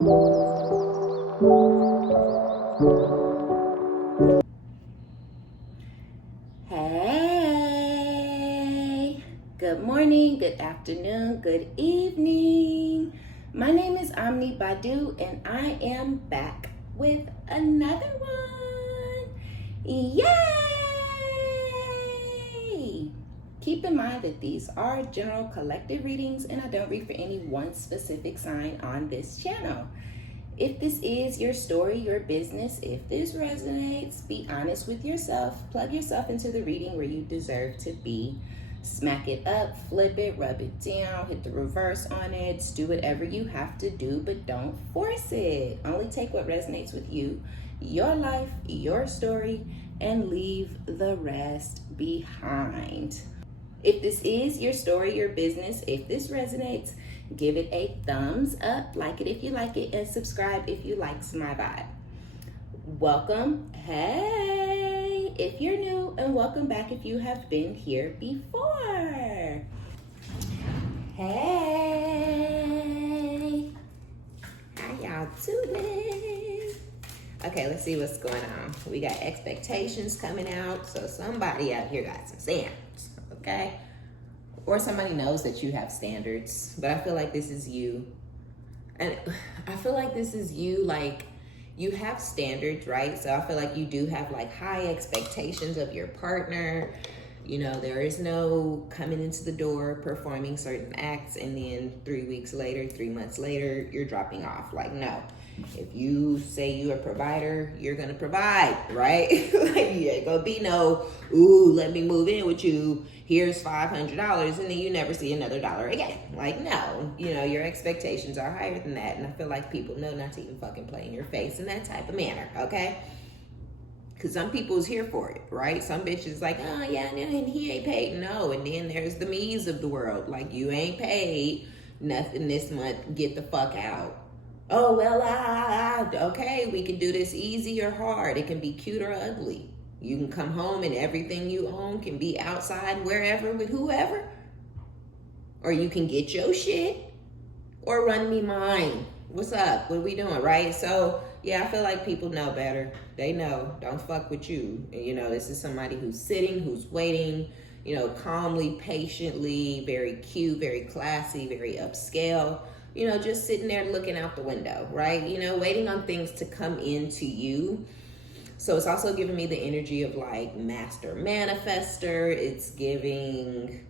Hey, good morning, good afternoon, good evening. My name is OmniBadu and I am back with another one. Yay! Keep in mind that these are general collective readings and I don't read for any one specific sign on this channel. If this is your story, your business, if this resonates, be honest with yourself. Plug yourself into the reading where you deserve to be. Smack it up, flip it, rub it down, hit the reverse on it. Do whatever you have to do, but don't force it. Only take what resonates with you, your life, your story, and leave the rest behind. If this is your story, your business, if this resonates, give it a thumbs up, like it if you like it, and subscribe if you likes my vibe. Welcome, hey, if you're new, and welcome back if you have been here before. Hey, how y'all doing? Okay, let's see what's going on. We got expectations coming out, so somebody out here got some standards, okay? Or somebody knows that you have standards, but I feel like this is you. And I feel like this is you, like you have standards, right? So I feel like you do have like high expectations of your partner. You know, there is no coming into the door, performing certain acts, and then 3 weeks later, 3 months later, you're dropping off. Like, no. If you say you're a provider, you're gonna provide, right? Like, you ain't gonna be no, ooh, let me move in with you. Here's $500, and then you never see another dollar again. Like, no, you know, your expectations are higher than that. And I feel like people know not to even fucking play in your face in that type of manner, okay? Because some people's here for it, right? Some bitches like, oh yeah, and he ain't paid. No, and then there's the me's of the world. Like, you ain't paid nothing this month, get the fuck out. Oh, well, okay, we can do this easy or hard. It can be cute or ugly. You can come home and everything you own can be outside wherever with whoever. Or you can get your shit or run me mine. What's up? What are we doing, right? So, yeah, I feel like people know better. They know. Don't fuck with you. And, you know, this is somebody who's sitting, who's waiting, you know, calmly, patiently, very cute, very classy, very upscale. You know, just sitting there looking out the window, right? You know, waiting on things to come into you. So it's also giving me the energy of like master manifester. It's giving,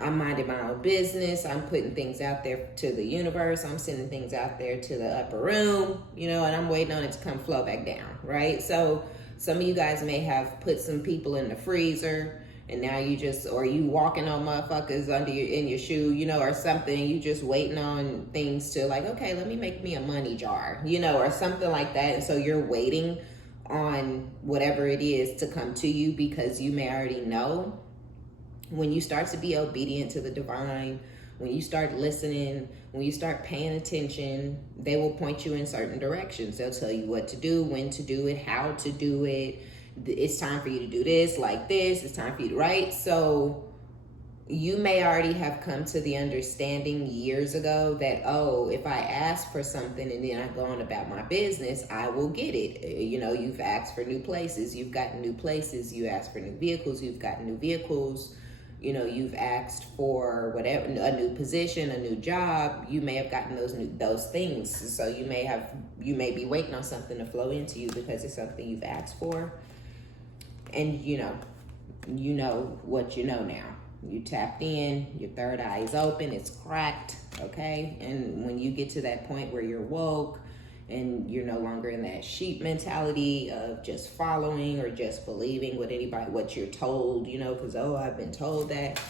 I'm minding my own business. I'm putting things out there to the universe. I'm sending things out there to the upper room, you know, and I'm waiting on it to come flow back down, right? So some of you guys may have put some people in the freezer, and now you just, or you walking on motherfuckers in your shoe, you know, or something. You just waiting on things to like, okay, let me make me a money jar, you know, or something like that. And so you're waiting on whatever it is to come to you because you may already know. When you start to be obedient to the divine, when you start listening, when you start paying attention, they will point you in certain directions. They'll tell you what to do, when to do it, how to do it. It's time for you to do this, like this. It's time for you to write. So you may already have come to the understanding years ago that, oh, if I ask for something and then I go on about my business, I will get it. You know, you've asked for new places. You've gotten new places. You asked for new vehicles. You've gotten new vehicles. You know, you've asked for whatever, a new position, a new job. You may have gotten those things. So you may be waiting on something to flow into you because it's something you've asked for. And you know what you know now. You tapped in, your third eye is open, it's cracked, okay? And when you get to that point where you're woke and you're no longer in that sheep mentality of just following or just believing what you're told, you know, because, oh, I've been told that,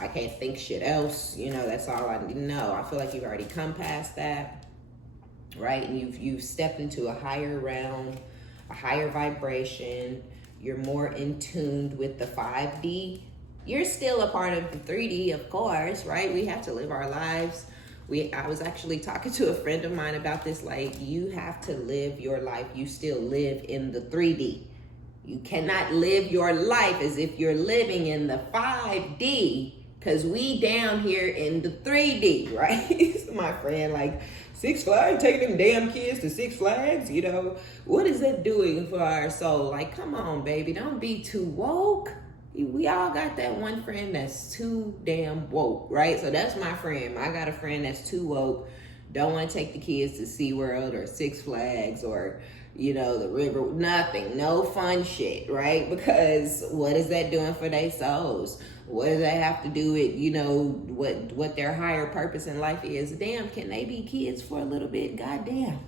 I can't think shit else, you know, that's all I need to know. I feel like you've already come past that, right? And you've stepped into a higher realm, a higher vibration. You're more in tune with the 5D. You're still a part of the 3D, of course, right? We have to live our lives. I was actually talking to a friend of mine about this, like, you have to live your life. You still live in the 3D. You cannot live your life as if you're living in the 5D, because we down here in the 3D, right? My friend, like, Six Flags, taking them damn kids to Six Flags, you know, what is that doing for our soul? Like, come on, baby, don't be too woke. We all got that one friend that's too damn woke, right? So that's my friend. I got a friend that's too woke, don't want to take the kids to SeaWorld or Six Flags or, you know, the river, nothing, no fun shit, right? Because what is that doing for their souls? What does that have to do with, you know, what their higher purpose in life is? Damn, can they be kids for a little bit? Goddamn.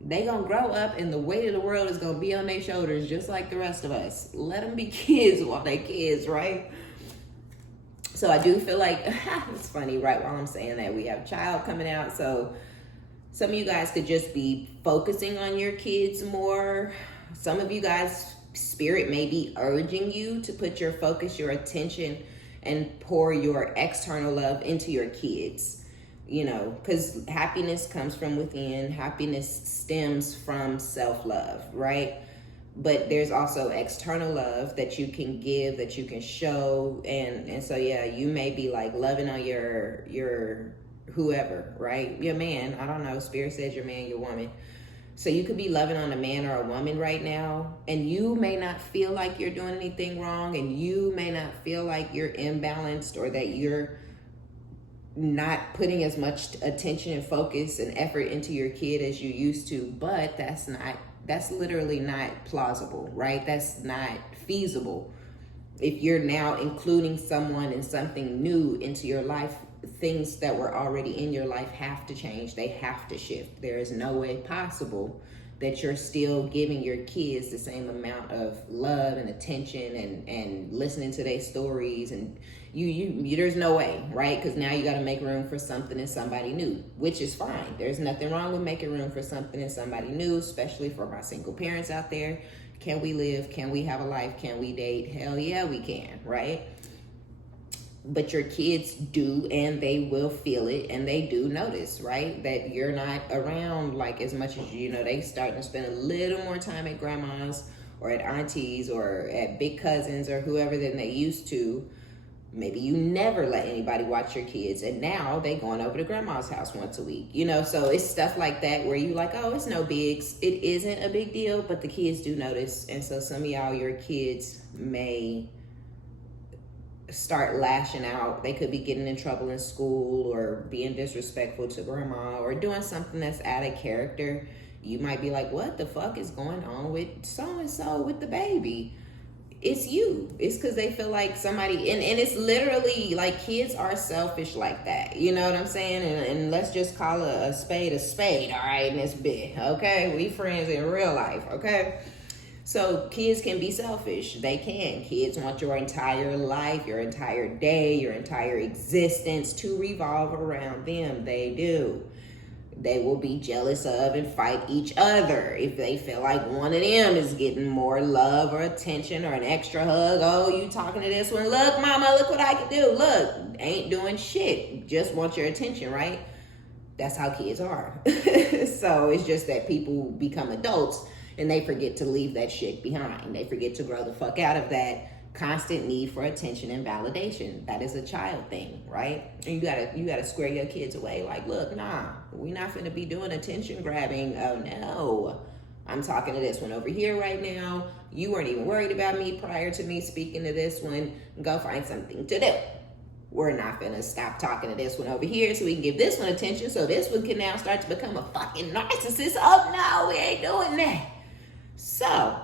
They gonna grow up and the weight of the world is gonna be on their shoulders just like the rest of us. Let them be kids while they kids, right? So I do feel like, it's funny, right, while I'm saying that, we have a child coming out, so some of you guys could just be focusing on your kids more. Some of you guys, spirit may be urging you to put your focus, your attention, and pour your external love into your kids. You know, because happiness comes from within. Happiness stems from self-love, right? But there's also external love that you can give, that you can show. And so, yeah, you may be like loving on your whoever, right? Your man, I don't know, spirit says your man, your woman. So you could be loving on a man or a woman right now, and you may not feel like you're doing anything wrong, and you may not feel like you're imbalanced or that you're not putting as much attention and focus and effort into your kid as you used to, but that's literally not plausible, right? That's not feasible. If you're now including someone and something new into your life, things that were already in your life have to change. They have to shift. There is no way possible that you're still giving your kids the same amount of love and attention and listening to their stories, and you there's no way, right? Because now you got to make room for something and somebody new, which is fine. There's nothing wrong with making room for something and somebody new, especially for my single parents out there. Can we live? Can we have a life? Can we date? Hell yeah, we can, right? But your kids do, and they will feel it, and they do notice, right? That you're not around like as much as, you know, they starting to spend a little more time at grandma's or at aunties or at big cousins or whoever than they used to. Maybe you never let anybody watch your kids, and now they going over to grandma's house once a week, you know? So it's stuff like that where you like, oh, it's no bigs. It isn't a big deal, but the kids do notice. And so some of y'all, your kids may start lashing out. They could be getting in trouble in school or being disrespectful to grandma or doing something that's out of character. You might be like, what the fuck is going on with so-and-so with the baby? It's you. It's because they feel like somebody, and it's literally like kids are selfish like that. You know what I'm saying? And let's just call a spade, all right, in this bit, okay? We friends in real life, okay? So kids can be selfish. They can. Kids want your entire life, your entire day, your entire existence to revolve around them. They do. They will be jealous of and fight each other if they feel like one of them is getting more love or attention or an extra hug. Oh, you talking to this one? Look, mama, look what I can do. Look, ain't doing shit. Just want your attention, right? That's how kids are. So it's just that people become adults and they forget to leave that shit behind. They forget to grow the fuck out of that constant need for attention and validation. That is a child thing, right? And you gotta square your kids away. Like, look, nah, we're not finna be doing attention grabbing. Oh no, I'm talking to this one over here right now. You weren't even worried about me prior to me speaking to this one. Go find something to do. We're not gonna stop talking to this one over here so we can give this one attention so this one can now start to become a fucking narcissist. Oh no, we ain't doing that. So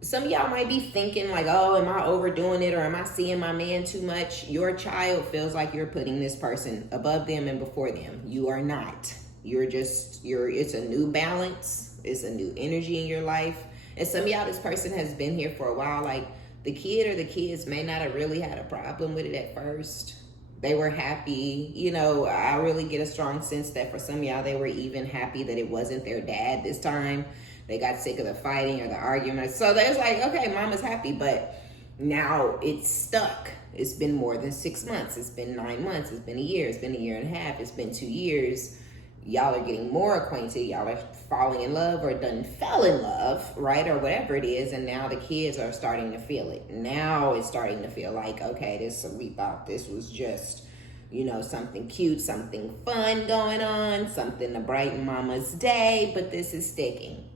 some of y'all might be thinking like, oh, am I overdoing it or am I seeing my man too much? Your child feels like you're putting this person above them and before them. You are not. It's a new balance. It's a new energy in your life. And some of y'all, this person has been here for a while. Like the kid or the kids may not have really had a problem with it at first. They were happy. You know, I really get a strong sense that for some of y'all, they were even happy that it wasn't their dad this time. They got sick of the fighting or the arguments. So there's like, okay, mama's happy, but now it's stuck. It's been more than 6 months. It's been 9 months. It's been a year. It's been a year and a half. It's been 2 years. Y'all are getting more acquainted. Y'all are falling in love or done fell in love, right? Or whatever it is. And now the kids are starting to feel it. Now it's starting to feel like, okay, we thought this was just you know, something cute, something fun going on, something to brighten mama's day, but this is sticking.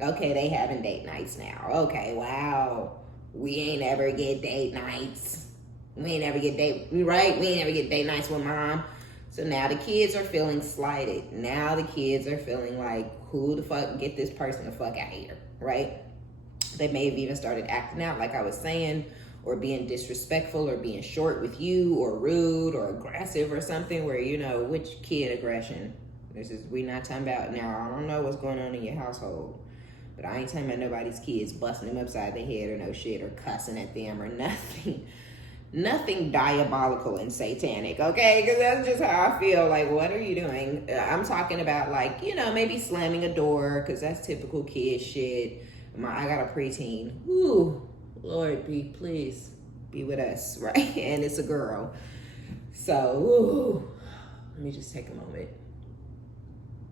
Okay, they having date nights now. Okay, wow. We ain't ever get date nights. We ain't ever get date nights with mom. So now the kids are feeling slighted. Now the kids are feeling like, who the fuck, get this person the fuck out of here, right? They may have even started acting out, like I was saying, or being disrespectful, or being short with you, or rude, or aggressive, or something. Where, you know, which kid aggression? We not talking about now. I don't know what's going on in your household, but I ain't talking about nobody's kids busting them upside the head or no shit, or cussing at them or nothing. Nothing diabolical and satanic, okay? Because that's just how I feel. Like, what are you doing? I'm talking about, like, you know, maybe slamming a door, because that's typical kid shit. I got a preteen. Ooh, Lord, please be with us, right? And it's a girl. So, ooh, let me just take a moment.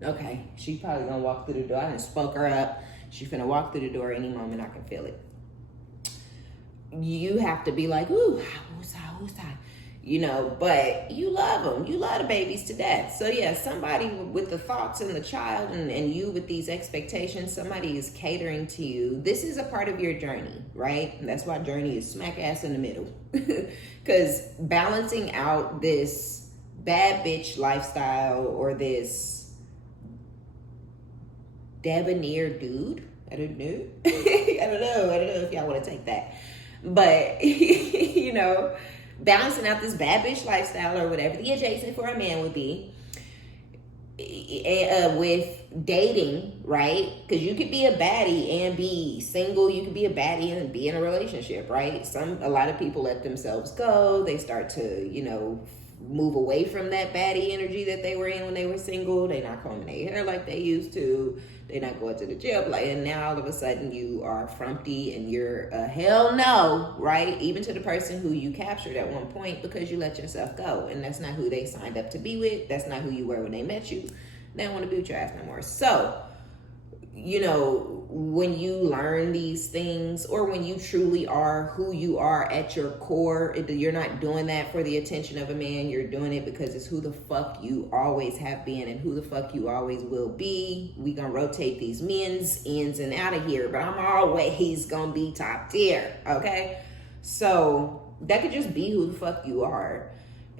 Okay, she's probably gonna walk through the door. I done spoke her up. She's finna walk through the door any moment. I can feel it. You have to be like, ooh, who's that? You know, but you love them. You love the babies to death. So yeah, somebody with the thoughts and the child and you with these expectations, somebody is catering to you. This is a part of your journey, right? And that's why journey is smack ass in the middle. Because balancing out this bad bitch lifestyle or this debonair dude, I don't know if y'all want to take that. But, you know, balancing out this bad bitch lifestyle or whatever the adjacent for a man would be with dating, right? Because you could be a baddie and be single. You could be a baddie and be in a relationship, right? A lot of people let themselves go. They start to, you know, move away from that baddie energy that they were in when they were single. They're not combing their hair like they used to. They're not going to the gym. And now all of a sudden you are frumpy and you're a hell no, right? Even to the person who you captured at one point because you let yourself go. And that's not who they signed up to be with. That's not who you were when they met you. They don't want to be with your ass no more. So, you know, when you learn these things, or when you truly are who you are at your core, you're not doing that for the attention of a man. You're doing it because it's who the fuck you always have been and who the fuck you always will be. We gonna rotate these men's ins and out of here, but I'm always gonna be top tier, okay? So that could just be who the fuck you are.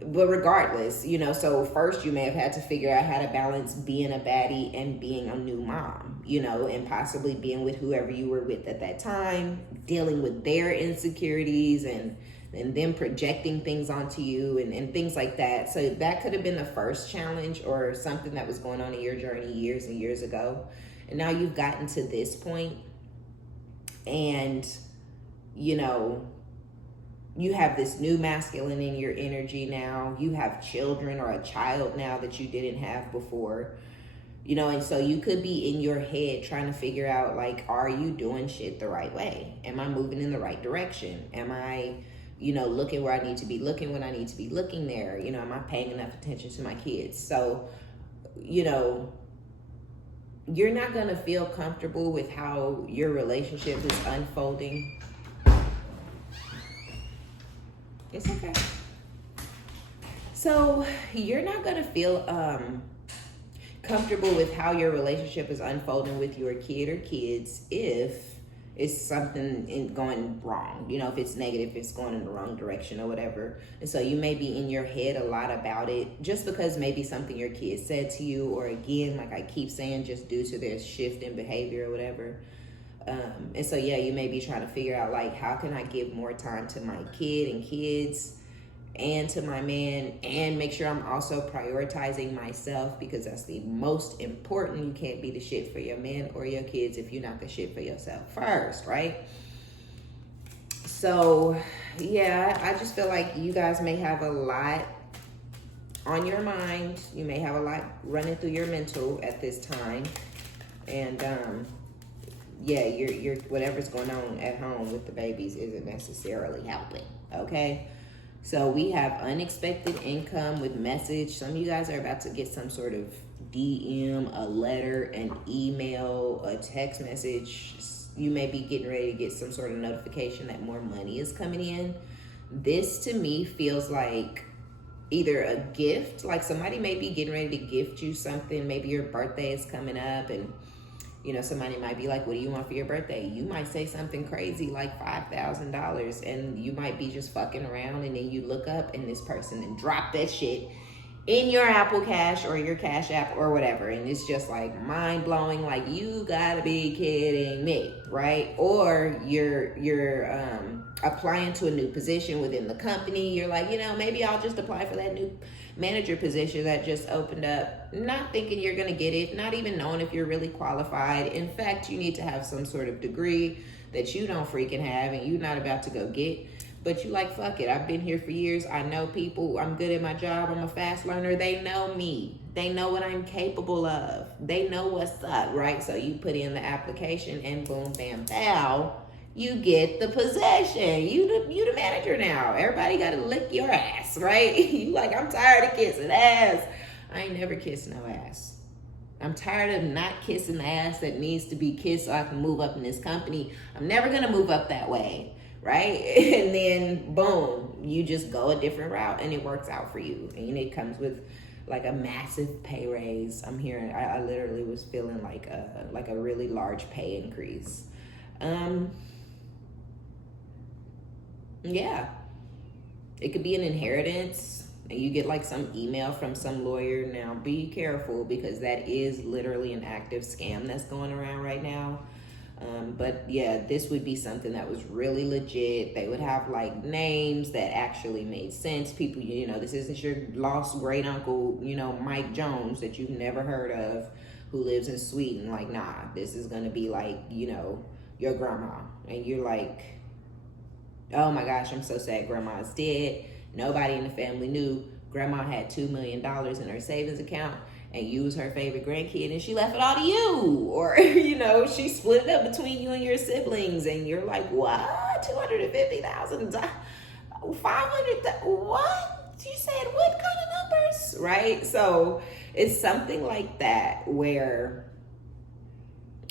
But regardless, you know, so first you may have had to figure out how to balance being a baddie and being a new mom, you know, and possibly being with whoever you were with at that time, dealing with their insecurities and them projecting things onto you and things like that. So that could have been the first challenge or something that was going on in your journey years and years ago. And now you've gotten to this point and, you know, you have this new masculine in your energy now. You have children or a child now that you didn't have before. You know, and so you could be in your head trying to figure out, like, are you doing shit the right way? Am I moving in the right direction? Am I, you know, looking where I need to be looking when I need to be looking there? You know, am I paying enough attention to my kids? So, you know, you're not going to feel comfortable with how your relationship is unfolding. It's okay. So you're not going to feel comfortable with how your relationship is unfolding with your kid or kids if it's something going wrong. You know, if it's negative, if it's going in the wrong direction or whatever. And so you may be in your head a lot about it just because maybe something your kid said to you, or again, like I keep saying, just due to their shift in behavior or whatever. And so, yeah, you may be trying to figure out, like, how can I give more time to my kid and kids and to my man and make sure I'm also prioritizing myself, because that's the most important. You can't be the shit for your man or your kids if you're not the shit for yourself first, right? So, yeah, I just feel like you guys may have a lot on your mind. You may have a lot running through your mental at this time. And, yeah, you're whatever's going on at home with the babies isn't necessarily helping, okay? So we have unexpected income with message. Some of you guys are about to get some sort of DM, a letter, an email, a text message. You may be getting ready to get some sort of notification that more money is coming in. This to me feels like either a gift, like somebody may be getting ready to gift you something. Maybe your birthday is coming up and you know, somebody might be like, what do you want for your birthday? You might say something crazy like $5,000, and you might be just fucking around, and then you look up and this person and drop that shit in your Apple Cash or your Cash App or whatever. And it's just like mind blowing, like you gotta be kidding me, right? Or you're applying to a new position within the company. You're like, you know, maybe I'll just apply for that new manager position that just opened up, not thinking you're gonna get it, not even knowing if you're really qualified. In fact, you need to have some sort of degree that you don't freaking have and you're not about to go get. But you like, fuck it, I've been here for years, I know people, I'm good at my job, I'm a fast learner, they know me, they know what I'm capable of, they know what's up, right? So you put in the application and boom, bam, bow, you get the position. You the manager now. Everybody gotta lick your ass, right? You like, I'm tired of kissing ass. I ain't never kissed no ass. I'm tired of not kissing the ass that needs to be kissed so I can move up in this company. I'm never gonna move up that way, right? And then boom, you just go a different route and it works out for you. And it comes with like a massive pay raise. I'm hearing, I literally was feeling like a really large pay increase. Yeah, it could be an inheritance and you get like some email from some lawyer. Now be careful because that is literally an active scam that's going around right now. But yeah, this would be something that was really legit. They would have like names that actually made sense. People, you know, this isn't your lost great uncle, you know, Mike Jones that you've never heard of who lives in Sweden. Like, nah, this is gonna be like, you know, your grandma. And you're like, oh my gosh, I'm so sad grandma's dead. Nobody in the family knew. Grandma had $2 million in her savings account and you was her favorite grandkid and she left it all to you. Or, you know, she split it up between you and your siblings and you're like, what? $250,000? 500? What? You said what kind of numbers? Right? So it's something like that where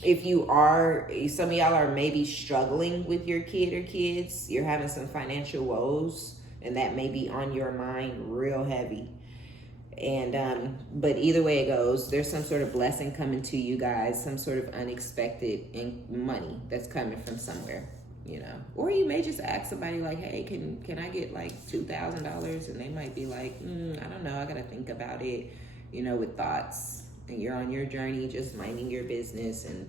if you are, some of y'all are maybe struggling with your kid or kids, you're having some financial woes, and that may be on your mind real heavy. And, but either way it goes, there's some sort of blessing coming to you guys, some sort of unexpected money that's coming from somewhere, you know. Or you may just ask somebody like, hey, can I get like $2,000? And they might be like, I don't know, I gotta think about it, you know, with thoughts. And you're on your journey just minding your business, and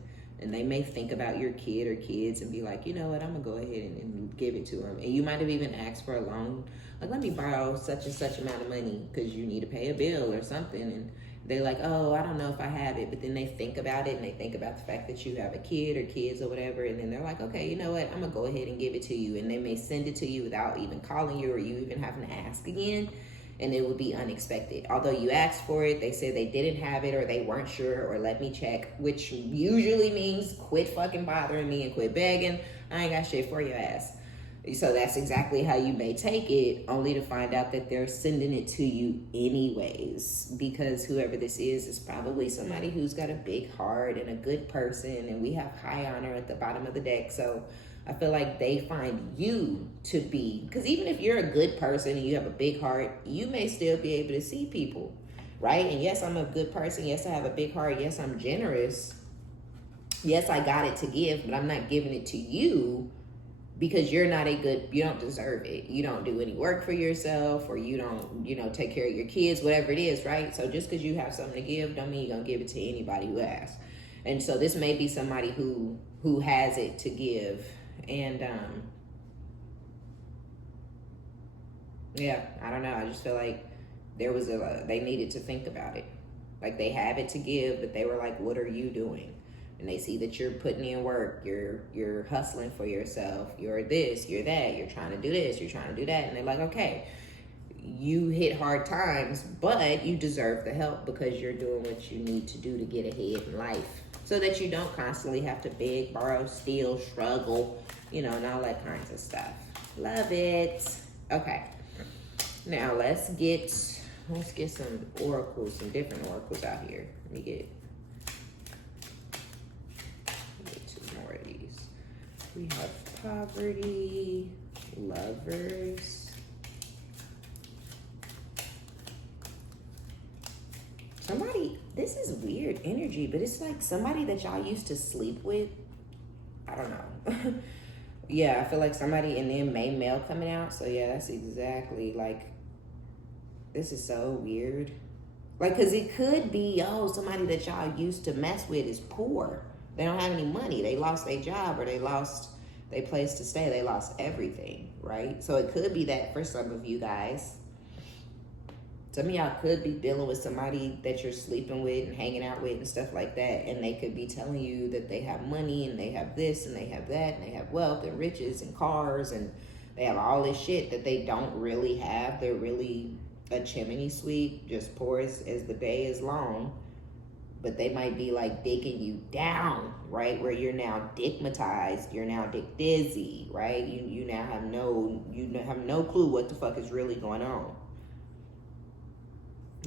they may think about your kid or kids and be like, you know what, I'm gonna go ahead and give it to them. And you might have even asked for a loan, like, let me borrow such and such amount of money because you need to pay a bill or something. And they're like, oh, I don't know if I have it. But then they think about it and they think about the fact that you have a kid or kids or whatever. And then they're like, okay, you know what, I'm gonna go ahead and give it to you. And they may send it to you without even calling you or you even having to ask again. And it would be unexpected. Although you asked for it, they said they didn't have it or they weren't sure or let me check, which usually means quit fucking bothering me and quit begging. I ain't got shit for your ass. So that's exactly how you may take it, only to find out that they're sending it to you anyways, because whoever this is probably somebody who's got a big heart and a good person, and we have high honor at the bottom of the deck. So I feel like they find you to be, because even if you're a good person and you have a big heart, you may still be able to see people, right? And yes, I'm a good person. Yes, I have a big heart. Yes, I'm generous. Yes, I got it to give, but I'm not giving it to you because you don't deserve it. You don't do any work for yourself, or you don't, you know, take care of your kids, whatever it is, right? So just because you have something to give don't mean you're going to give it to anybody who asks. And so this may be somebody who has it to give. And yeah, I don't know. I just feel like they needed to think about it. Like they have it to give, but they were like, what are you doing? And they see that you're putting in work, you're hustling for yourself, you're this, you're that, you're trying to do this, you're trying to do that. And they're like, okay, you hit hard times, but you deserve the help because you're doing what you need to do to get ahead in life, so that you don't constantly have to beg, borrow, steal, struggle, you know, and all that kinds of stuff. Love it. Okay. Now let's get some oracles, some different oracles out here. Let me get two more of these. We have poverty, lovers, Somebody, this is weird energy, but it's like somebody that y'all used to sleep with. I don't know. Yeah, I feel like somebody and then main male coming out. So yeah, that's exactly like, this is so weird. Like, cause it could be, oh, somebody that y'all used to mess with is poor. They don't have any money. They lost their job or they lost their place to stay. They lost everything, right? So it could be that for some of you guys. Some of y'all could be dealing with somebody that you're sleeping with and hanging out with and stuff like that. And they could be telling you that they have money and they have this and they have that and they have wealth and riches and cars and they have all this shit that they don't really have. They're really a chimney sweep, just poor as the day is long. But they might be like dicking you down, right? Where you're now dickmatized, you're now dick dizzy, right? You now have no clue what the fuck is really going on.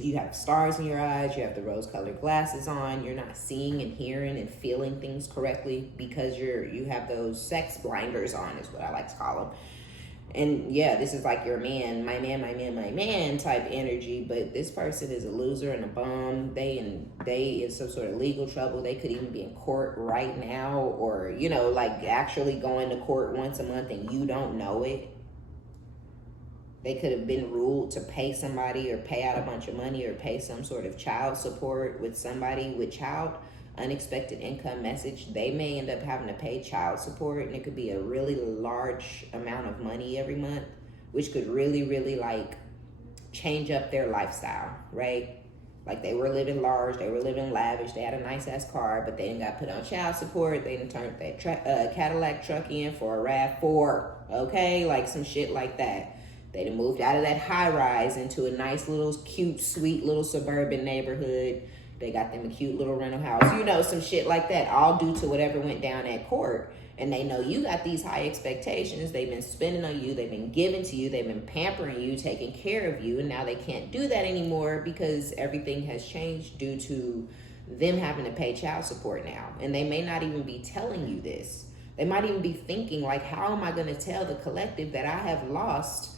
You have stars in your eyes, you have the rose-colored glasses on, you're not seeing and hearing and feeling things correctly because you have those sex blinders on, is what I like to call them. And yeah, this is like your man, my man type energy, but this person is a loser and a bum. They in some sort of legal trouble. They could even be in court right now, or, you know, like actually going to court once a month and you don't know it. They could have been ruled to pay somebody or pay out a bunch of money or pay some sort of child support with somebody with child unexpected income message. They may end up having to pay child support, and it could be a really large amount of money every month, which could really, really like change up their lifestyle, right? Like they were living large, they were living lavish, they had a nice ass car, but they didn't got put on child support. They didn't turn that Cadillac truck in for a RAV4, okay? Like some shit like that. They done moved out of that high rise into a nice little cute, sweet little suburban neighborhood. They got them a cute little rental house, you know, some shit like that, all due to whatever went down at court. And they know you got these high expectations. They've been spending on you. They've been giving to you. They've been pampering you, taking care of you. And now they can't do that anymore because everything has changed due to them having to pay child support now. And they may not even be telling you this. They might even be thinking like, how am I going to tell the collective that I have lost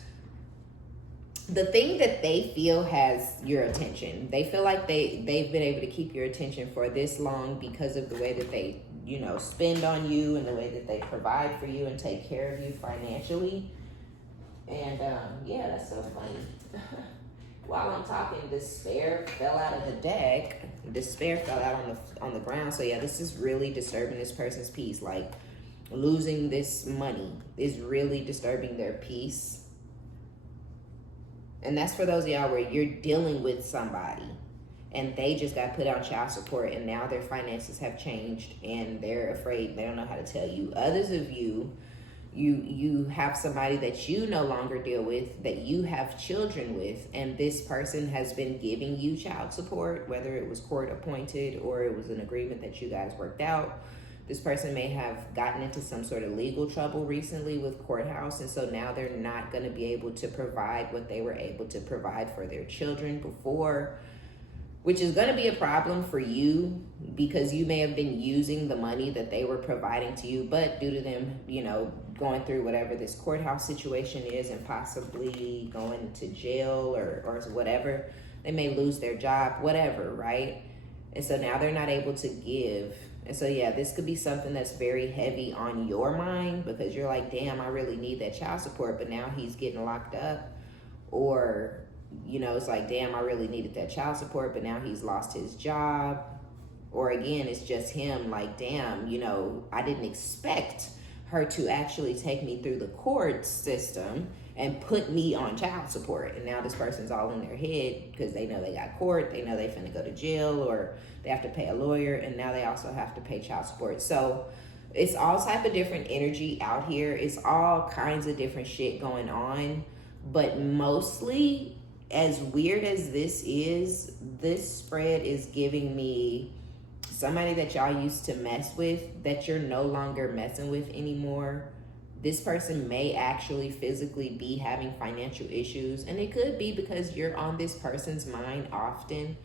the thing that they feel has your attention? They feel like they've been able to keep your attention for this long because of the way that they, you know, spend on you and the way that they provide for you and take care of you financially. And yeah, that's so funny. While I'm talking, despair fell out of the deck. Despair fell out on the ground. So yeah, this is really disturbing this person's peace. Like losing this money is really disturbing their peace. And that's for those of y'all where you're dealing with somebody and they just got put on child support and now their finances have changed and they're afraid, they don't know how to tell you. Others of you have somebody that you no longer deal with, that you have children with, and this person has been giving you child support, whether it was court appointed or it was an agreement that you guys worked out. This person may have gotten into some sort of legal trouble recently with courthouse, and so now they're not going to be able to provide what they were able to provide for their children before, which is going to be a problem for you because you may have been using the money that they were providing to you, but due to them, you know, going through whatever this courthouse situation is and possibly going to jail or whatever, they may lose their job, whatever, right? And so now they're not able to give. And so, yeah, this could be something that's very heavy on your mind because you're like, damn, I really need that child support, but now he's getting locked up. Or, you know, it's like, damn, I really needed that child support, but now he's lost his job. Or again, it's just him like, damn, you know, I didn't expect her to actually take me through the court system and put me on child support. And now this person's all in their head because they know they got court, they know they finna go to jail, or they have to pay a lawyer, and now they also have to pay child support. So it's all type of different energy out here. It's all kinds of different shit going on. But mostly, as weird as this is, this spread is giving me somebody that y'all used to mess with that you're no longer messing with anymore. This person may actually physically be having financial issues, and it could be because you're on this person's mind often,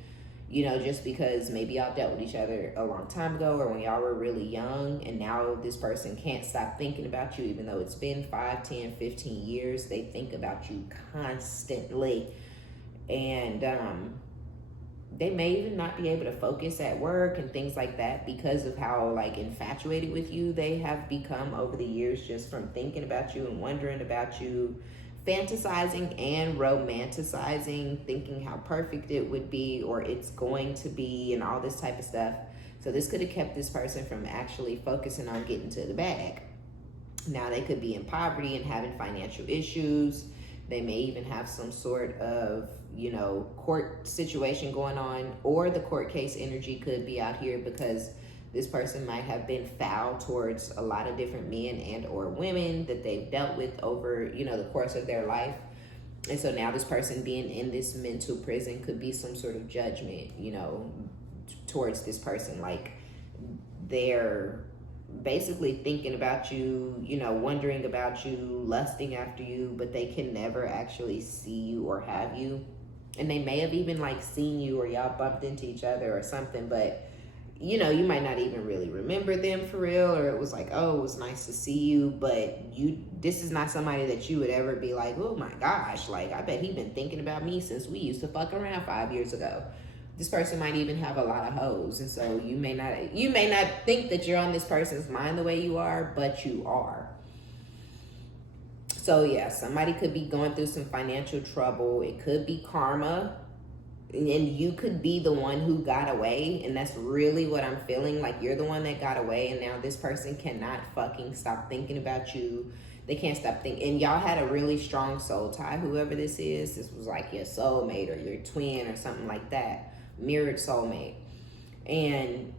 you know, just because maybe y'all dealt with each other a long time ago or when y'all were really young, and now this person can't stop thinking about you even though it's been 5, 10, 15 years. They think about you constantly. And They may even not be able to focus at work and things like that because of how like infatuated with you they have become over the years, just from thinking about you and wondering about you, fantasizing and romanticizing, thinking how perfect it would be or it's going to be and all this type of stuff. So this could have kept this person from actually focusing on getting to the bag. Now they could be in poverty and having financial issues. They may even have some sort of, you know, court situation going on, or the court case energy could be out here because this person might have been foul towards a lot of different men and or women that they've dealt with over, you know, the course of their life. And so now this person being in this mental prison could be some sort of judgment, you know, towards this person. Like they're basically thinking about you, you know, wondering about you, lusting after you, but they can never actually see you or have you. And they may have even like seen you or y'all bumped into each other or something, but you know, you might not even really remember them for real, or it was like, oh, it was nice to see you, but this is not somebody that you would ever be like, oh my gosh, like I bet he been thinking about me since we used to fuck around 5 years ago. This person might even have a lot of hoes, and so you may not think that you're on this person's mind the way you are, but you are. So yeah, somebody could be going through some financial trouble. It could be karma, and you could be the one who got away, and that's really what I'm feeling. Like you're the one that got away, and now this person cannot fucking stop thinking about you. They can't stop thinking. And y'all had a really strong soul tie, whoever this is. This was like your soulmate or your twin or something like that. Mirrored soulmate. And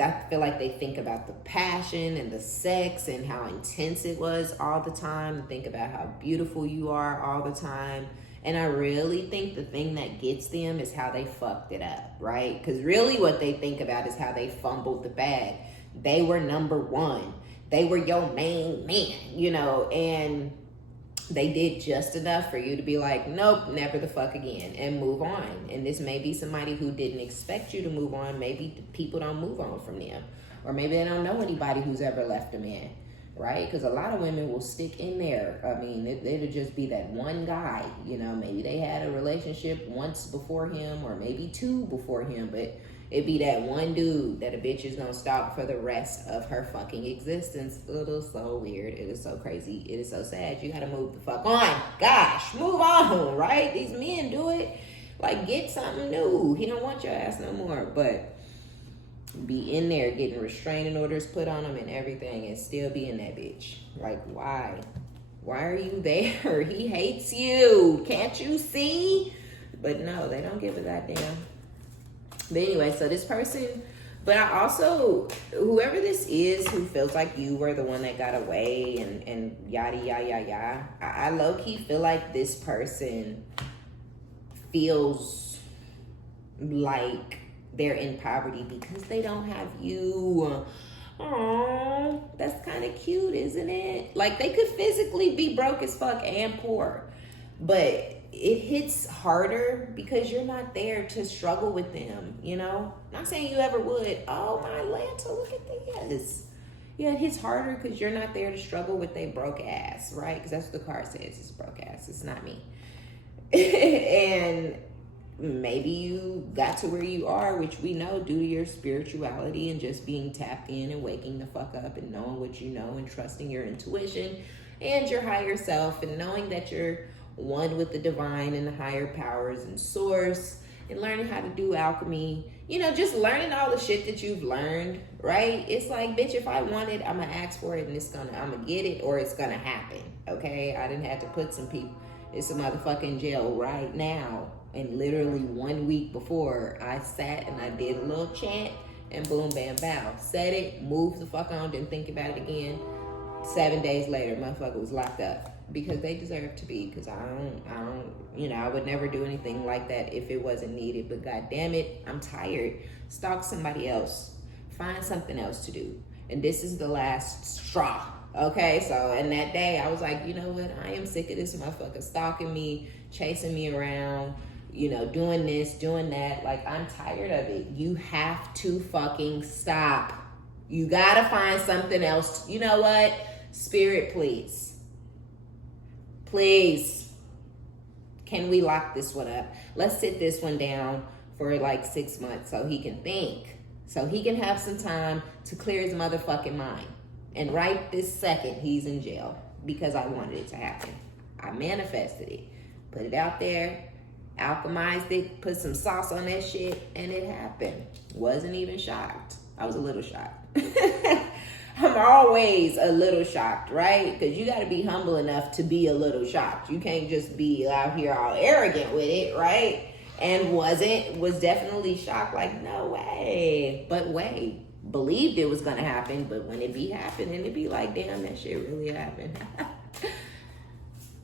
I feel like they think about the passion and the sex and how intense it was all the time. Think about how beautiful you are all the time. And I really think the thing that gets them is how they fucked it up, right? Because really what they think about is how they fumbled the bag. They were number one. They were your main man, you know, and they did just enough for you to be like, nope, never the fuck again, and move on. And this may be somebody who didn't expect you to move on. Maybe people don't move on from them. Or maybe they don't know anybody who's ever left a man, right? Because a lot of women will stick in there. I mean, it'll just be that one guy, you know, maybe they had a relationship once before him or maybe two before him, but it'd be that one dude that a bitch is gonna stalk for the rest of her fucking existence. It is so weird. It is so crazy. It is so sad. You gotta move the fuck on. Gosh, move on, right? These men do it. Like, get something new. He don't want your ass no more. But be in there getting restraining orders put on him and everything and still be in that bitch. Like, why? Why are you there? He hates you. Can't you see? But no, they don't give a goddamn. But anyway, so this person, but I also, whoever this is who feels like you were the one that got away and yada, yada, yada, I low-key feel like this person feels like they're in poverty because they don't have you. Aww, that's kind of cute, isn't it? Like, they could physically be broke as fuck and poor, but it hits harder because you're not there to struggle with them, you know? Not saying you ever would. Oh, my Atlanta, look at this. Yeah, it hits harder because you're not there to struggle with they broke ass, right? Because that's what the card says, it's broke ass. It's not me. And maybe you got to where you are, which we know due to your spirituality and just being tapped in and waking the fuck up and knowing what you know and trusting your intuition and your higher self and knowing that you're one with the divine and the higher powers and source, and learning how to do alchemy, you know, just learning all the shit that you've learned, right? It's like, bitch, if I want it, I'm gonna ask for it and I'm gonna get it or it's gonna happen, okay? I didn't have to put some people in some motherfucking jail right now, and literally 1 week before I sat and I did a little chant and boom, bam, bow. Said it, moved the fuck on, didn't think about it again. 7 days later, motherfucker was locked up. Because they deserve to be, because I don't, you know, I would never do anything like that if it wasn't needed. But God damn it, I'm tired. Stalk somebody else. Find something else to do. And this is the last straw. Okay, so and that day I was like, you know what? I am sick of this motherfucker stalking me, chasing me around, you know, doing this, doing that. Like, I'm tired of it. You have to fucking stop. You gotta find something else. You know what? Spirit, please. Please, can we lock this one up? Let's sit this one down for like 6 months so he can think, so he can have some time to clear his motherfucking mind. And right this second, he's in jail because I wanted it to happen. I manifested it, put it out there, alchemized it, put some sauce on that shit, and it happened. Wasn't even shocked. I was a little shocked. I'm always a little shocked, right? Because you got to be humble enough to be a little shocked. You can't just be out here all arrogant with it, right? And was definitely shocked, like, no way. But wait, believed it was going to happen, but when it be happening, it be like, damn, that shit really happened.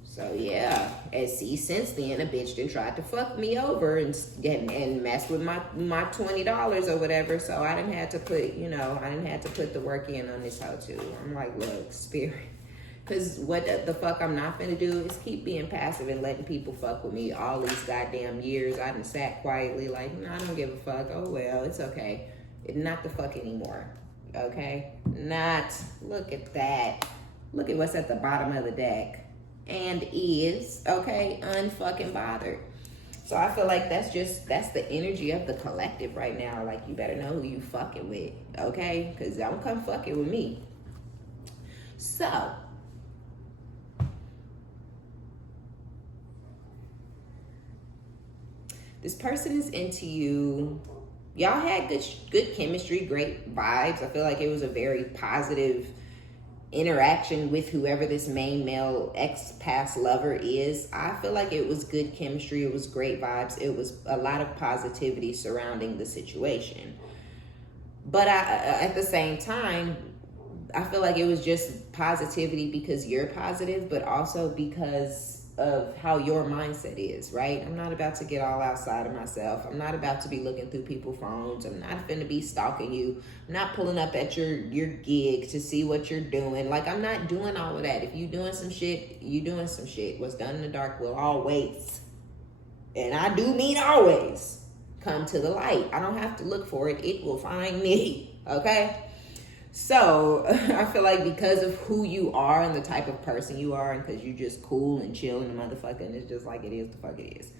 So yeah, and see, since then, a bitch done tried to fuck me over and mess with my $20 or whatever. So I didn't have to put the work in on this hoe too. I'm like, look, spirit, because what the fuck I'm not finna do is keep being passive and letting people fuck with me all these goddamn years. I done sat quietly like, no, I don't give a fuck. Oh well, it's okay. Not the fuck anymore. Okay, look at that. Look at what's at the bottom of the deck. And is, okay, unfucking bothered. So I feel like that's the energy of the collective right now. Like, you better know who you fucking with, okay? Because don't come fucking with me. So, this person is into you. Y'all had good chemistry, great vibes. I feel like it was a very positive interaction with whoever this main male ex-past lover is. I feel like it was good chemistry. It was great vibes. It was a lot of positivity surrounding the situation. But at the same time, I feel like it was just positivity because you're positive, but also because of how your mindset is, right? I'm not about to get all outside of myself. I'm not about to be looking through people's phones. I'm not finna be stalking you. I'm not pulling up at your gig to see what you're doing. Like, I'm not doing all of that. If you doing some shit, you doing some shit. What's done in the dark will always, and I do mean always, come to the light. I don't have to look for it. It will find me, okay? So I feel like because of who you are and the type of person you are, and because you just cool and chill and the motherfucker, and it's just like it is the fuck it is.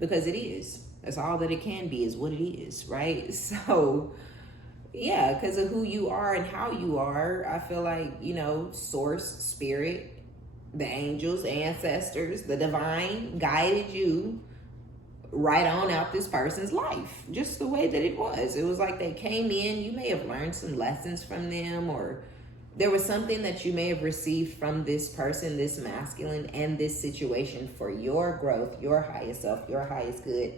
Because it is. That's all that it can be, is what it is, right? So yeah, because of who you are and how you are, I feel like, source, spirit, the angels, ancestors, the divine guided you right on out this person's life, just the way that it was. It was like they came in, you may have learned some lessons from them, or there was something that you may have received from this person, this masculine, and this situation for your growth, your highest self, your highest good.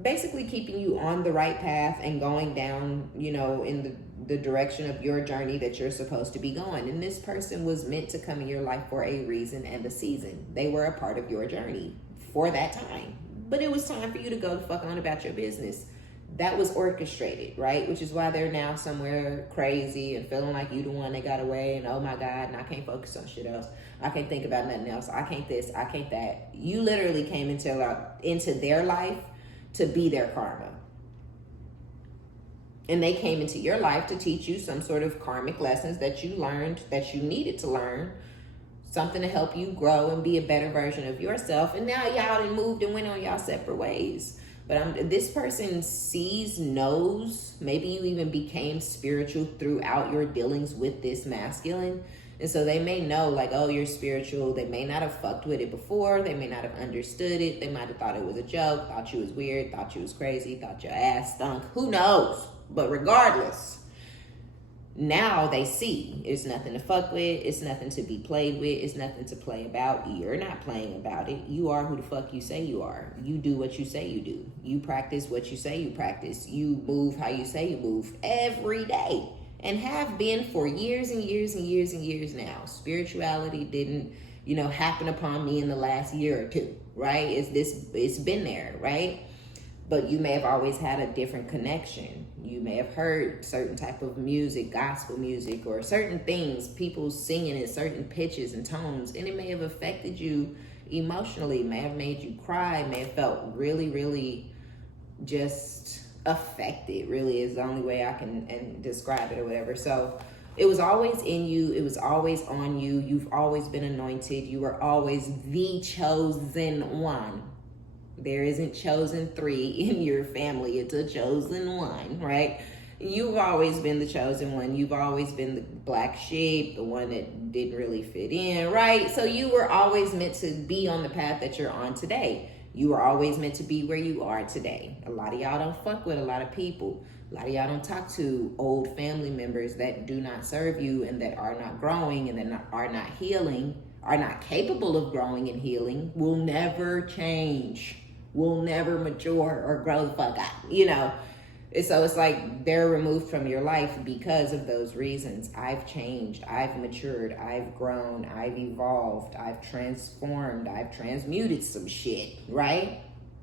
Basically keeping you on the right path and going down, in the direction of your journey that you're supposed to be going. And this person was meant to come in your life for a reason and a season. They were a part of your journey for that time. But it was time for you to go the fuck on about your business. That was orchestrated, right? Which is why they're now somewhere crazy and feeling like you the one that got away, and oh my God, and I can't focus on shit else. I can't think about nothing else. I can't this, I can't that. You literally came into their life to be their karma. And they came into your life to teach you some sort of karmic lessons that you learned, that you needed to learn, something to help you grow and be a better version of yourself. And now y'all done moved and went on y'all separate ways. But this person sees, knows, maybe you even became spiritual throughout your dealings with this masculine. And so they may know, like, oh, you're spiritual. They may not have fucked with it before. They may not have understood it. They might have thought it was a joke, thought you was weird, thought you was crazy, thought your ass stunk. Who knows? But regardless, now they see it's nothing to fuck with. It's nothing to be played with. It's nothing to play about. You're not playing about it. You are who the fuck you say you are. You do what you say you do. You practice what you say you practice. You move how you say you move every day, and have been for years and years and years and years now. Spirituality didn't, happen upon me in the last year or two, right? It's been there, right? But you may have always had a different connection. You may have heard certain type of music, gospel music, or certain things, people singing in certain pitches and tones, and it may have affected you emotionally, may have made you cry, may have felt really, really just affected, really is the only way I can describe it or whatever. So it was always in you. It was always on you. You've always been anointed. You were always the chosen one. There isn't chosen 3 in your family. It's a chosen one, right? You've always been the chosen one. You've always been the black sheep, the one that didn't really fit in, right? So you were always meant to be on the path that you're on today. You were always meant to be where you are today. A lot of y'all don't fuck with a lot of people. A lot of y'all don't talk to old family members that do not serve you and that are not growing and that are not healing, are not capable of growing and healing, will never change, will never mature or grow the fuck up, you know? So it's like they're removed from your life because of those reasons. I've changed, I've matured, I've grown, I've evolved, I've transformed, I've transmuted some shit, right?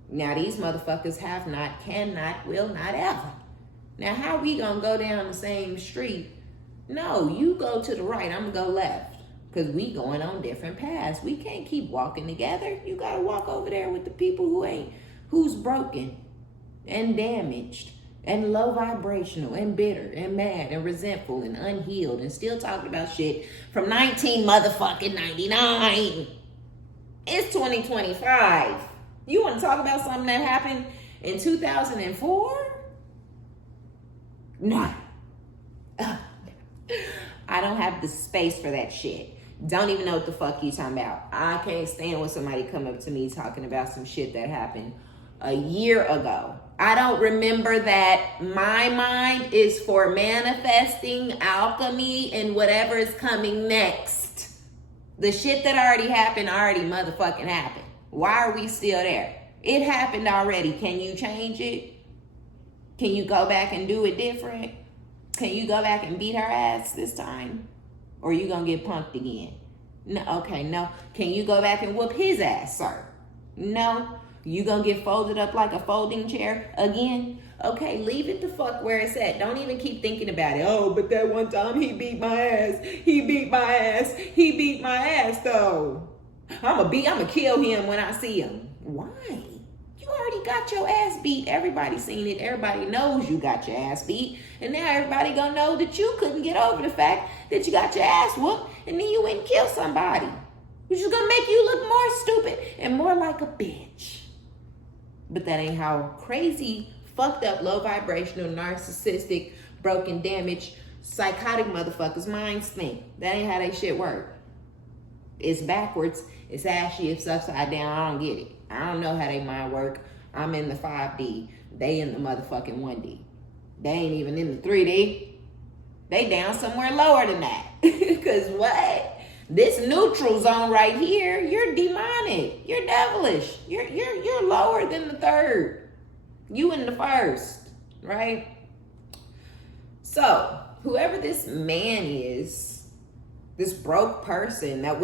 Now these motherfuckers have not, cannot, will not ever. Now how we gonna go down the same street? No, you go to the right, I'm gonna go left. Because we going on different paths. We can't keep walking together. You gotta walk over there with the people who's broken and damaged and low vibrational and bitter and mad and resentful and unhealed and still talking about shit from 1999. It's 2025. You want to talk about something that happened in 2004? No. I don't have the space for that shit. Don't even know what the fuck you talking about. I can't stand when somebody come up to me talking about some shit that happened a year ago. I don't remember that. My mind is for manifesting, alchemy, and whatever is coming next. The shit that already happened already motherfucking happened. Why are we still there? It happened already. Can you change it? Can you go back and do it different? Can you go back and beat her ass this time? Or you gonna get punked again? No, okay, no. Can you go back and whoop his ass, sir? No. You gonna get folded up like a folding chair again? Okay, leave it the fuck where it's at. Don't even keep thinking about it. Oh, but that one time he beat my ass. He beat my ass. He beat my ass though. I'ma kill him when I see him. Why? You already got your ass beat. Everybody seen it. Everybody knows you got your ass beat. And now everybody gonna know that you couldn't get over the fact that you got your ass whooped and then you went and killed somebody. Which is gonna make you look more stupid and more like a bitch. But that ain't how crazy, fucked up, low vibrational, narcissistic, broken, damaged, psychotic motherfuckers' minds think. That ain't how they shit work. It's backwards, it's ashy, it's upside down. I don't get it. I don't know how they mind work. I'm in the 5D. They in the motherfucking 1D. They ain't even in the 3D. They down somewhere lower than that. Cause what? This neutral zone right here, you're demonic. You're devilish. You're lower than the 3rd. You in the 1st, right? So, whoever this man is, this broke person that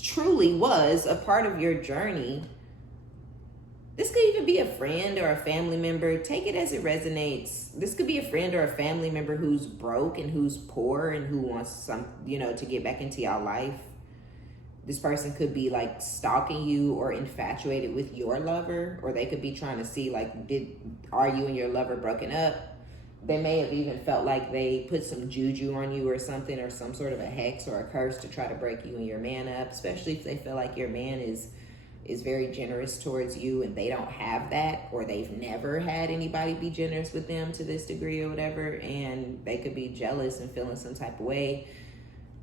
truly was a part of your journey, this could even be a friend or a family member. Take it as it resonates. This could be a friend or a family member who's broke and who's poor and who wants to get back into your life. This person could be like stalking you or infatuated with your lover, or they could be trying to see like, are you and your lover broken up? They may have even felt like they put some juju on you or something, or some sort of a hex or a curse to try to break you and your man up, especially if they feel like your man is very generous towards you and they don't have that, or they've never had anybody be generous with them to this degree or whatever, and they could be jealous and feeling some type of way.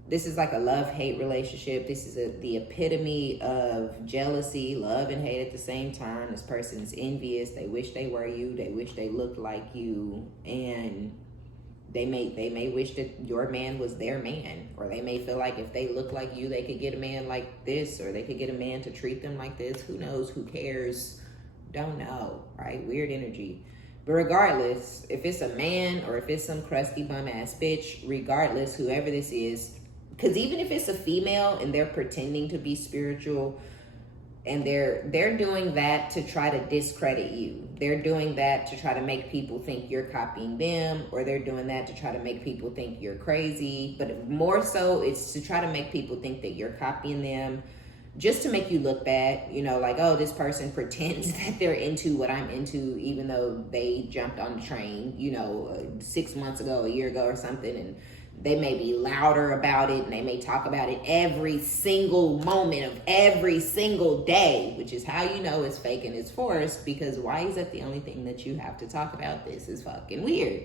This is like a love-hate relationship. This is the epitome of jealousy, love, and hate at the same time. This person is envious. They wish they were you. They wish they looked like you. And they may wish that your man was their man. Or they may feel like if they look like you, they could get a man like this. Or they could get a man to treat them like this. Who knows? Who cares? Don't know, right? Weird energy. But regardless, if it's a man or if it's some crusty bum-ass bitch, regardless, whoever this is, because even if it's a female and they're pretending to be spiritual and they're doing that to try to discredit you. They're doing that to try to make people think you're copying them, or they're doing that to try to make people think you're crazy. But more so, it's to try to make people think that you're copying them just to make you look bad. You know, like, oh, this person pretends that they're into what I'm into, even though they jumped on the train, 6 months ago, a year ago or something, and They may be louder about it, and they may talk about it every single moment of every single day, which is how you know it's fake and it's forced, because why is that the only thing that you have to talk about? This is fucking weird,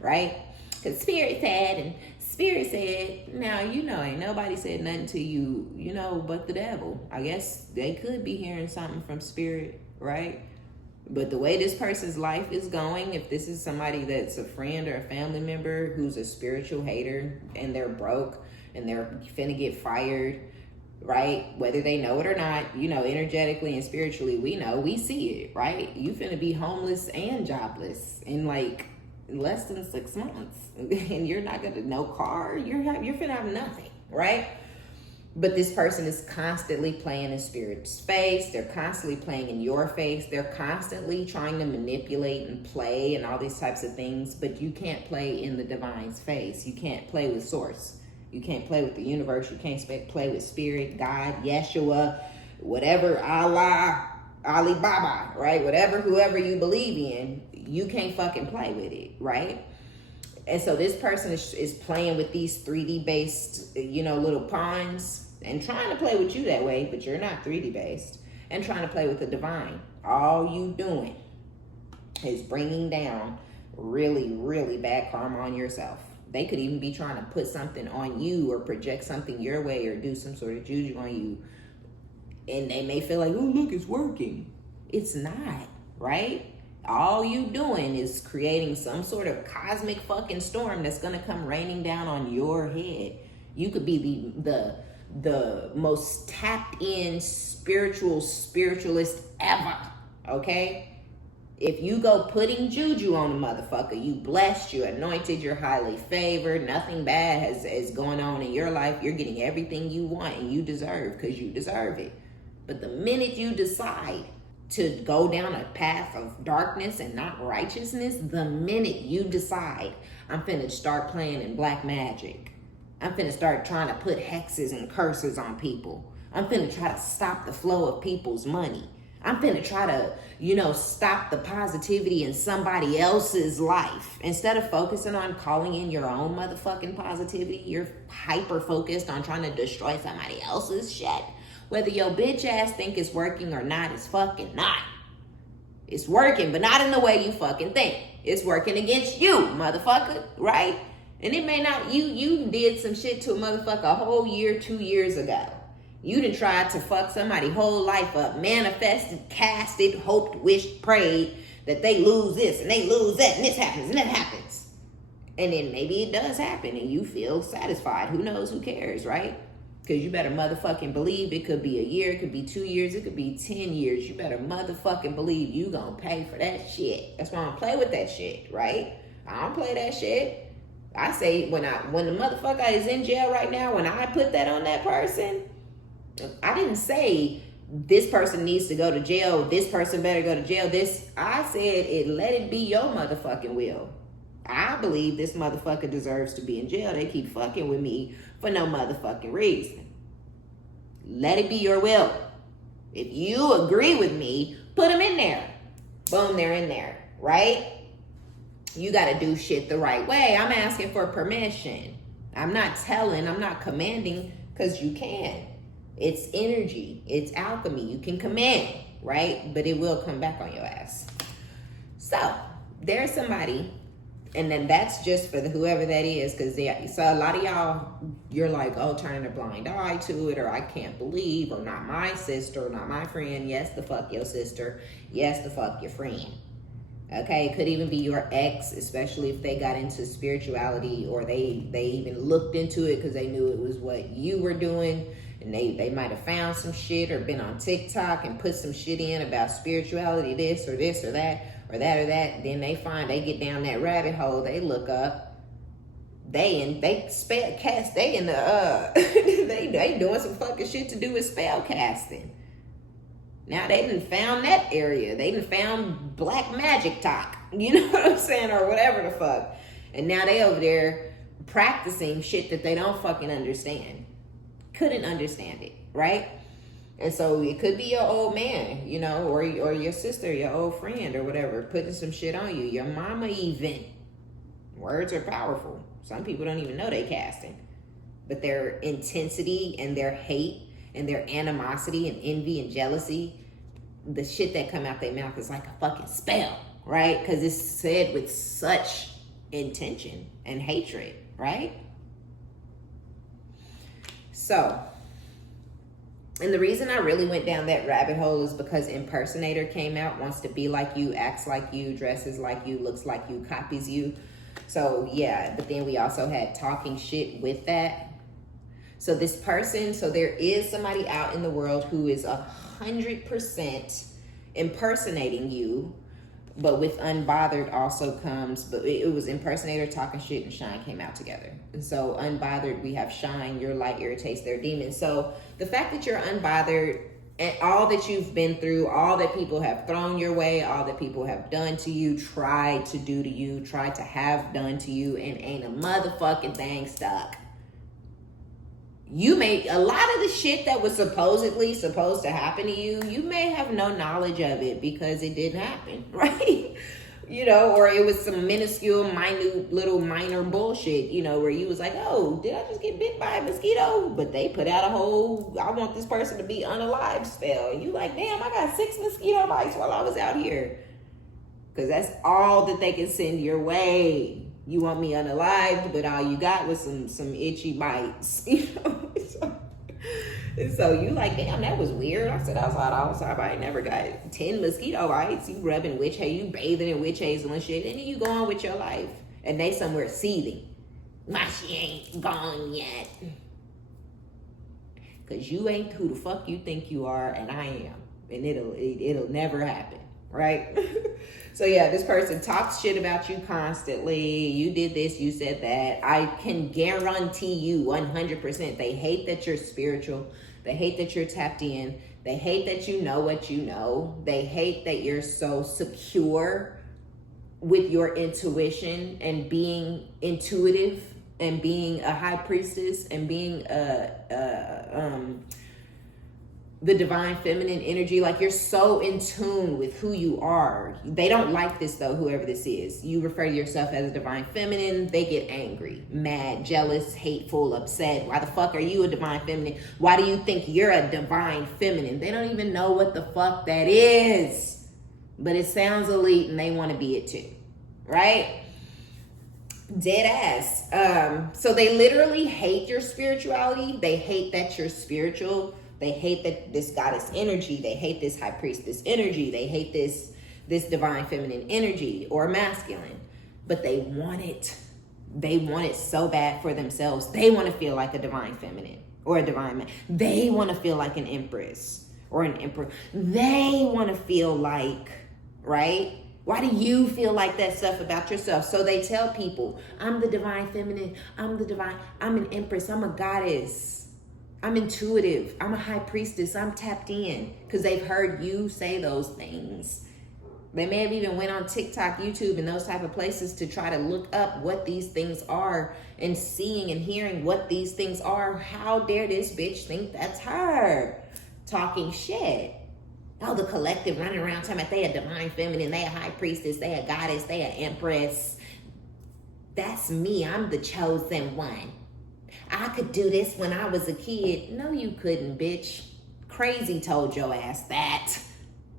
right? Because Spirit said, and Spirit said, now, you know, ain't nobody said nothing to you, you know, but the devil. I guess they could be hearing something from Spirit, right? But the way this person's life is going, if this is somebody that's a friend or a family member who's a spiritual hater and they're broke and they're finna get fired, right? Whether they know it or not, you know, energetically and spiritually, we know, we see it, right? You finna be homeless and jobless in like less than 6 months, and you're not gonna, no car, you're finna have nothing, right? But this person is constantly playing in Spirit's face. They're constantly playing in your face. They're constantly trying to manipulate and play and all these types of things. But you can't play in the divine's face. You can't play with Source. You can't play with the universe. You can't play with Spirit, God, Yeshua, whatever, Allah, Ali Baba, right? Whatever, whoever you believe in, you can't fucking play with it, right? And so this person is playing with these 3D based, you know, little pawns, and trying to play with you that way, but you're not 3D based, and trying to play with the divine. All you doing is bringing down really, really bad karma on yourself. They could even be trying to put something on you or project something your way or do some sort of juju on you. And they may feel like, oh, look, it's working. It's not, right? All you doing is creating some sort of cosmic fucking storm that's gonna come raining down on your head. You could be the most tapped in spiritualist ever, okay? If you go putting juju on a motherfucker, you blessed, you anointed, you're highly favored, nothing bad is going on in your life, you're getting everything you want and you deserve, because you deserve it. But the minute you decide to go down a path of darkness and not righteousness, the minute you decide, I'm finna start playing in black magic, I'm finna start trying to put hexes and curses on people, I'm finna try to stop the flow of people's money, I'm finna try to, you know, stop the positivity in somebody else's life. Instead of focusing on calling in your own motherfucking positivity, you're hyper focused on trying to destroy somebody else's shit. Whether your bitch ass think it's working or not, it's fucking not. It's working, but not in the way you fucking think. It's working against you, motherfucker, right? And it may not, you did some shit to a motherfucker a whole year, 2 years ago. You done tried to fuck somebody's whole life up, manifested, casted, hoped, wished, prayed that they lose this and they lose that and this happens and that happens. And then maybe it does happen and you feel satisfied. Who knows? Who cares, right? Because you better motherfucking believe it could be a year, it could be 2 years, it could be 10 years. You better motherfucking believe you gonna pay for that shit. That's why I don't play with that shit, right? I don't play that shit. I say when the motherfucker is in jail right now, when I put that on that person, I didn't say this person needs to go to jail, this person better go to jail. I said let it be your motherfucking will. I believe this motherfucker deserves to be in jail. They keep fucking with me for no motherfucking reason. Let it be your will. If you agree with me, put them in there. Boom, they're in there, right? You got to do shit the right way. I'm asking for permission. I'm not commanding, because you can. It's energy. It's alchemy. You can command, right? But it will come back on your ass. So there's somebody, and then that's just for whoever that is, because so a lot of y'all, you're like, oh, turning a blind eye to it, or I can't believe, or not my sister, or not my friend. Yes, the fuck your sister. Yes, the fuck your friend. Okay, it could even be your ex, especially if they got into spirituality, or they even looked into it because they knew it was what you were doing, and they might have found some shit or been on TikTok and put some shit in about spirituality, this or that, or that or that. Then they get down that rabbit hole, they look up, they doing some fucking shit to do with spell casting. Now they done found that area. They done found black magic talk. You know what I'm saying? Or whatever the fuck. And now they over there practicing shit that they don't fucking understand. Couldn't understand it, right? And so it could be your old man, you know, or your sister, your old friend or whatever, putting some shit on you. Your mama even, Words are powerful. Some people don't even know they casting. But their intensity and their hate and their animosity and envy and jealousy, the shit that come out their mouth is like a fucking spell, right? Because it's said with such intention and hatred, right? So, and the reason I really went down that rabbit hole is because impersonator came out, wants to be like you, acts like you, dresses like you, looks like you, copies you. So yeah, but then we also had talking shit with that. So this person, so there is somebody out in the world who is 100% impersonating you, but with unbothered also comes, but it was impersonator, talking shit, and shine came out together. And so unbothered, we have shine, your light irritates their demons. So the fact that you're unbothered and all that you've been through, all that people have thrown your way, all that people have done to you, tried to do to you, tried to have done to you, and ain't a motherfucking thing stuck. You may, a lot of the shit that was supposedly supposed to happen to you, you may have no knowledge of it because it didn't happen, right? You know, or it was some minuscule, minute, little minor bullshit, you know, where you was like, oh, did I just get bit by a mosquito? But they put out a whole, I want this person to be unalive spell. You like, damn, I got 6 mosquito bites while I was out here. Because that's all that they can send your way. You want me unalived, but all you got was some itchy bites, you know? So you like, damn, that was weird. I said outside all the time, I ain't never got 10 mosquito bites. You rubbing witch hazel, you bathing in witch hazel and shit, and then you go on with your life. And they somewhere seething. My shit ain't gone yet. Because you ain't who the fuck you think you are, and I am. And it'll never happen, right? So yeah, this person talks shit about you constantly. You did this, you said that. I can guarantee you 100%. They hate that you're spiritual. They hate that you're tapped in. They hate that you know what you know. They hate that you're so secure with your intuition and being intuitive and being a high priestess and being the divine feminine energy. Like, you're so in tune with who you are. They don't like this though, whoever this is. You refer to yourself as a divine feminine, they get angry, mad, jealous, hateful, upset. Why the fuck are you a divine feminine? Why do you think you're a divine feminine? They don't even know what the fuck that is, but it sounds elite and they want to be it too, right? Dead ass. So they literally hate your spirituality. They hate that you're spiritual. They hate that this goddess energy. They hate this high priestess energy. They hate this divine feminine energy or masculine. But they want it. They want it so bad for themselves. They want to feel like a divine feminine or a divine man. They want to feel like an empress or an emperor. They want to feel like, right? Why do you feel like that stuff about yourself? So they tell people, I'm the divine feminine. I'm the divine. I'm an empress. I'm a goddess. I'm intuitive. I'm a high priestess. I'm tapped in, because they've heard you say those things. They may have even went on TikTok, YouTube, and those type of places to try to look up what these things are, and seeing and hearing what these things are. How dare this bitch think that's her talking shit? Oh, the collective running around talking about they a divine feminine, they a high priestess, they a goddess, they a empress. That's me. I'm the chosen one. I could do this when I was a kid. No, you couldn't, bitch. Crazy told your ass that.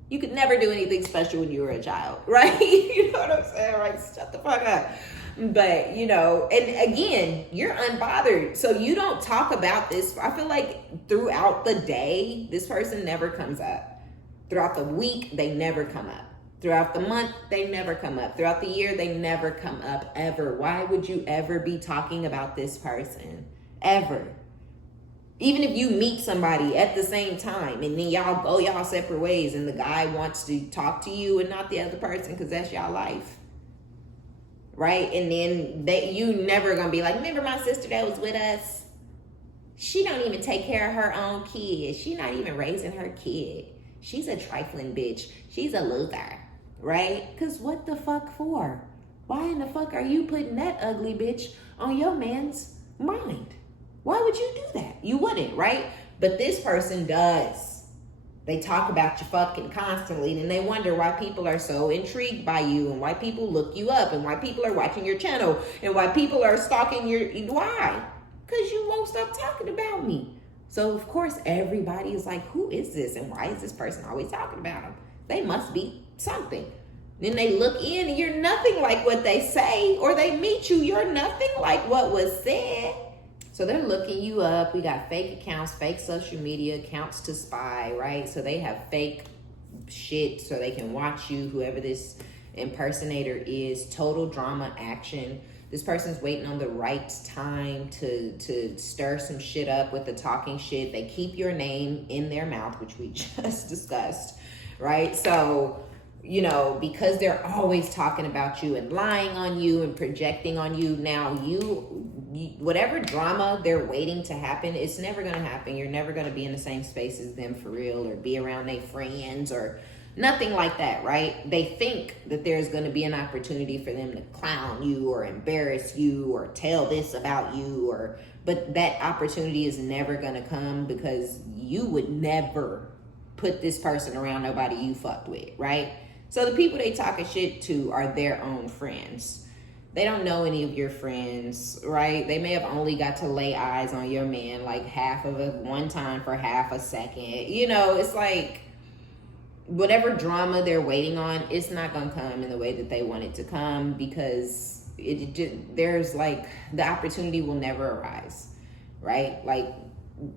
You could never do anything special when you were a child, right? You know what I'm saying? Right? Shut the fuck up. But, you know, and again, you're unbothered. So you don't talk about this. I feel like throughout the day, this person never comes up. Throughout the week, they never come up. Throughout the month, they never come up. Throughout the year, they never come up, ever. Why would you ever be talking about this person? Ever. Even if you meet somebody at the same time and then y'all go y'all separate ways and the guy wants to talk to you and not the other person because that's y'all life. Right? And then you never gonna be like, remember my sister that was with us? She don't even take care of her own kids. She not even raising her kid. She's a trifling bitch. She's a loser. Right? Because what the fuck for? Why in the fuck are you putting that ugly bitch on your man's mind? Why would you do that? You wouldn't, right? But this person does. They talk about you fucking constantly, and they wonder why people are so intrigued by you, and why people look you up, and why people are watching your channel, and why people are stalking why? Because you won't stop talking about me. So of course everybody is like, who is this, and why is this person always talking about them? They must be something. Then they look in and you're nothing like what they say, or they meet you, you're nothing like what was said. So they're looking you up. We got fake accounts, fake social media accounts to spy, right? So they have fake shit so they can watch you, whoever this impersonator is. Total drama action. This person's waiting on the right time to stir some shit up with the talking shit. They keep your name in their mouth, which we just discussed, right? So, you know, because they're always talking about you and lying on you and projecting on you, now whatever drama they're waiting to happen, it's never going to happen. You're never going to be in the same space as them for real, or be around their friends, or nothing like that, right? They think that there's going to be an opportunity for them to clown you or embarrass you or tell this about you, but that opportunity is never going to come, because you would never put this person around nobody you fucked with, right? So the people they talking shit to are their own friends. They don't know any of your friends, right? They may have only got to lay eyes on your man like one time for half a second. You know, it's like whatever drama they're waiting on, it's not going to come in the way that they want it to come, because there's like, the opportunity will never arise, right? Like,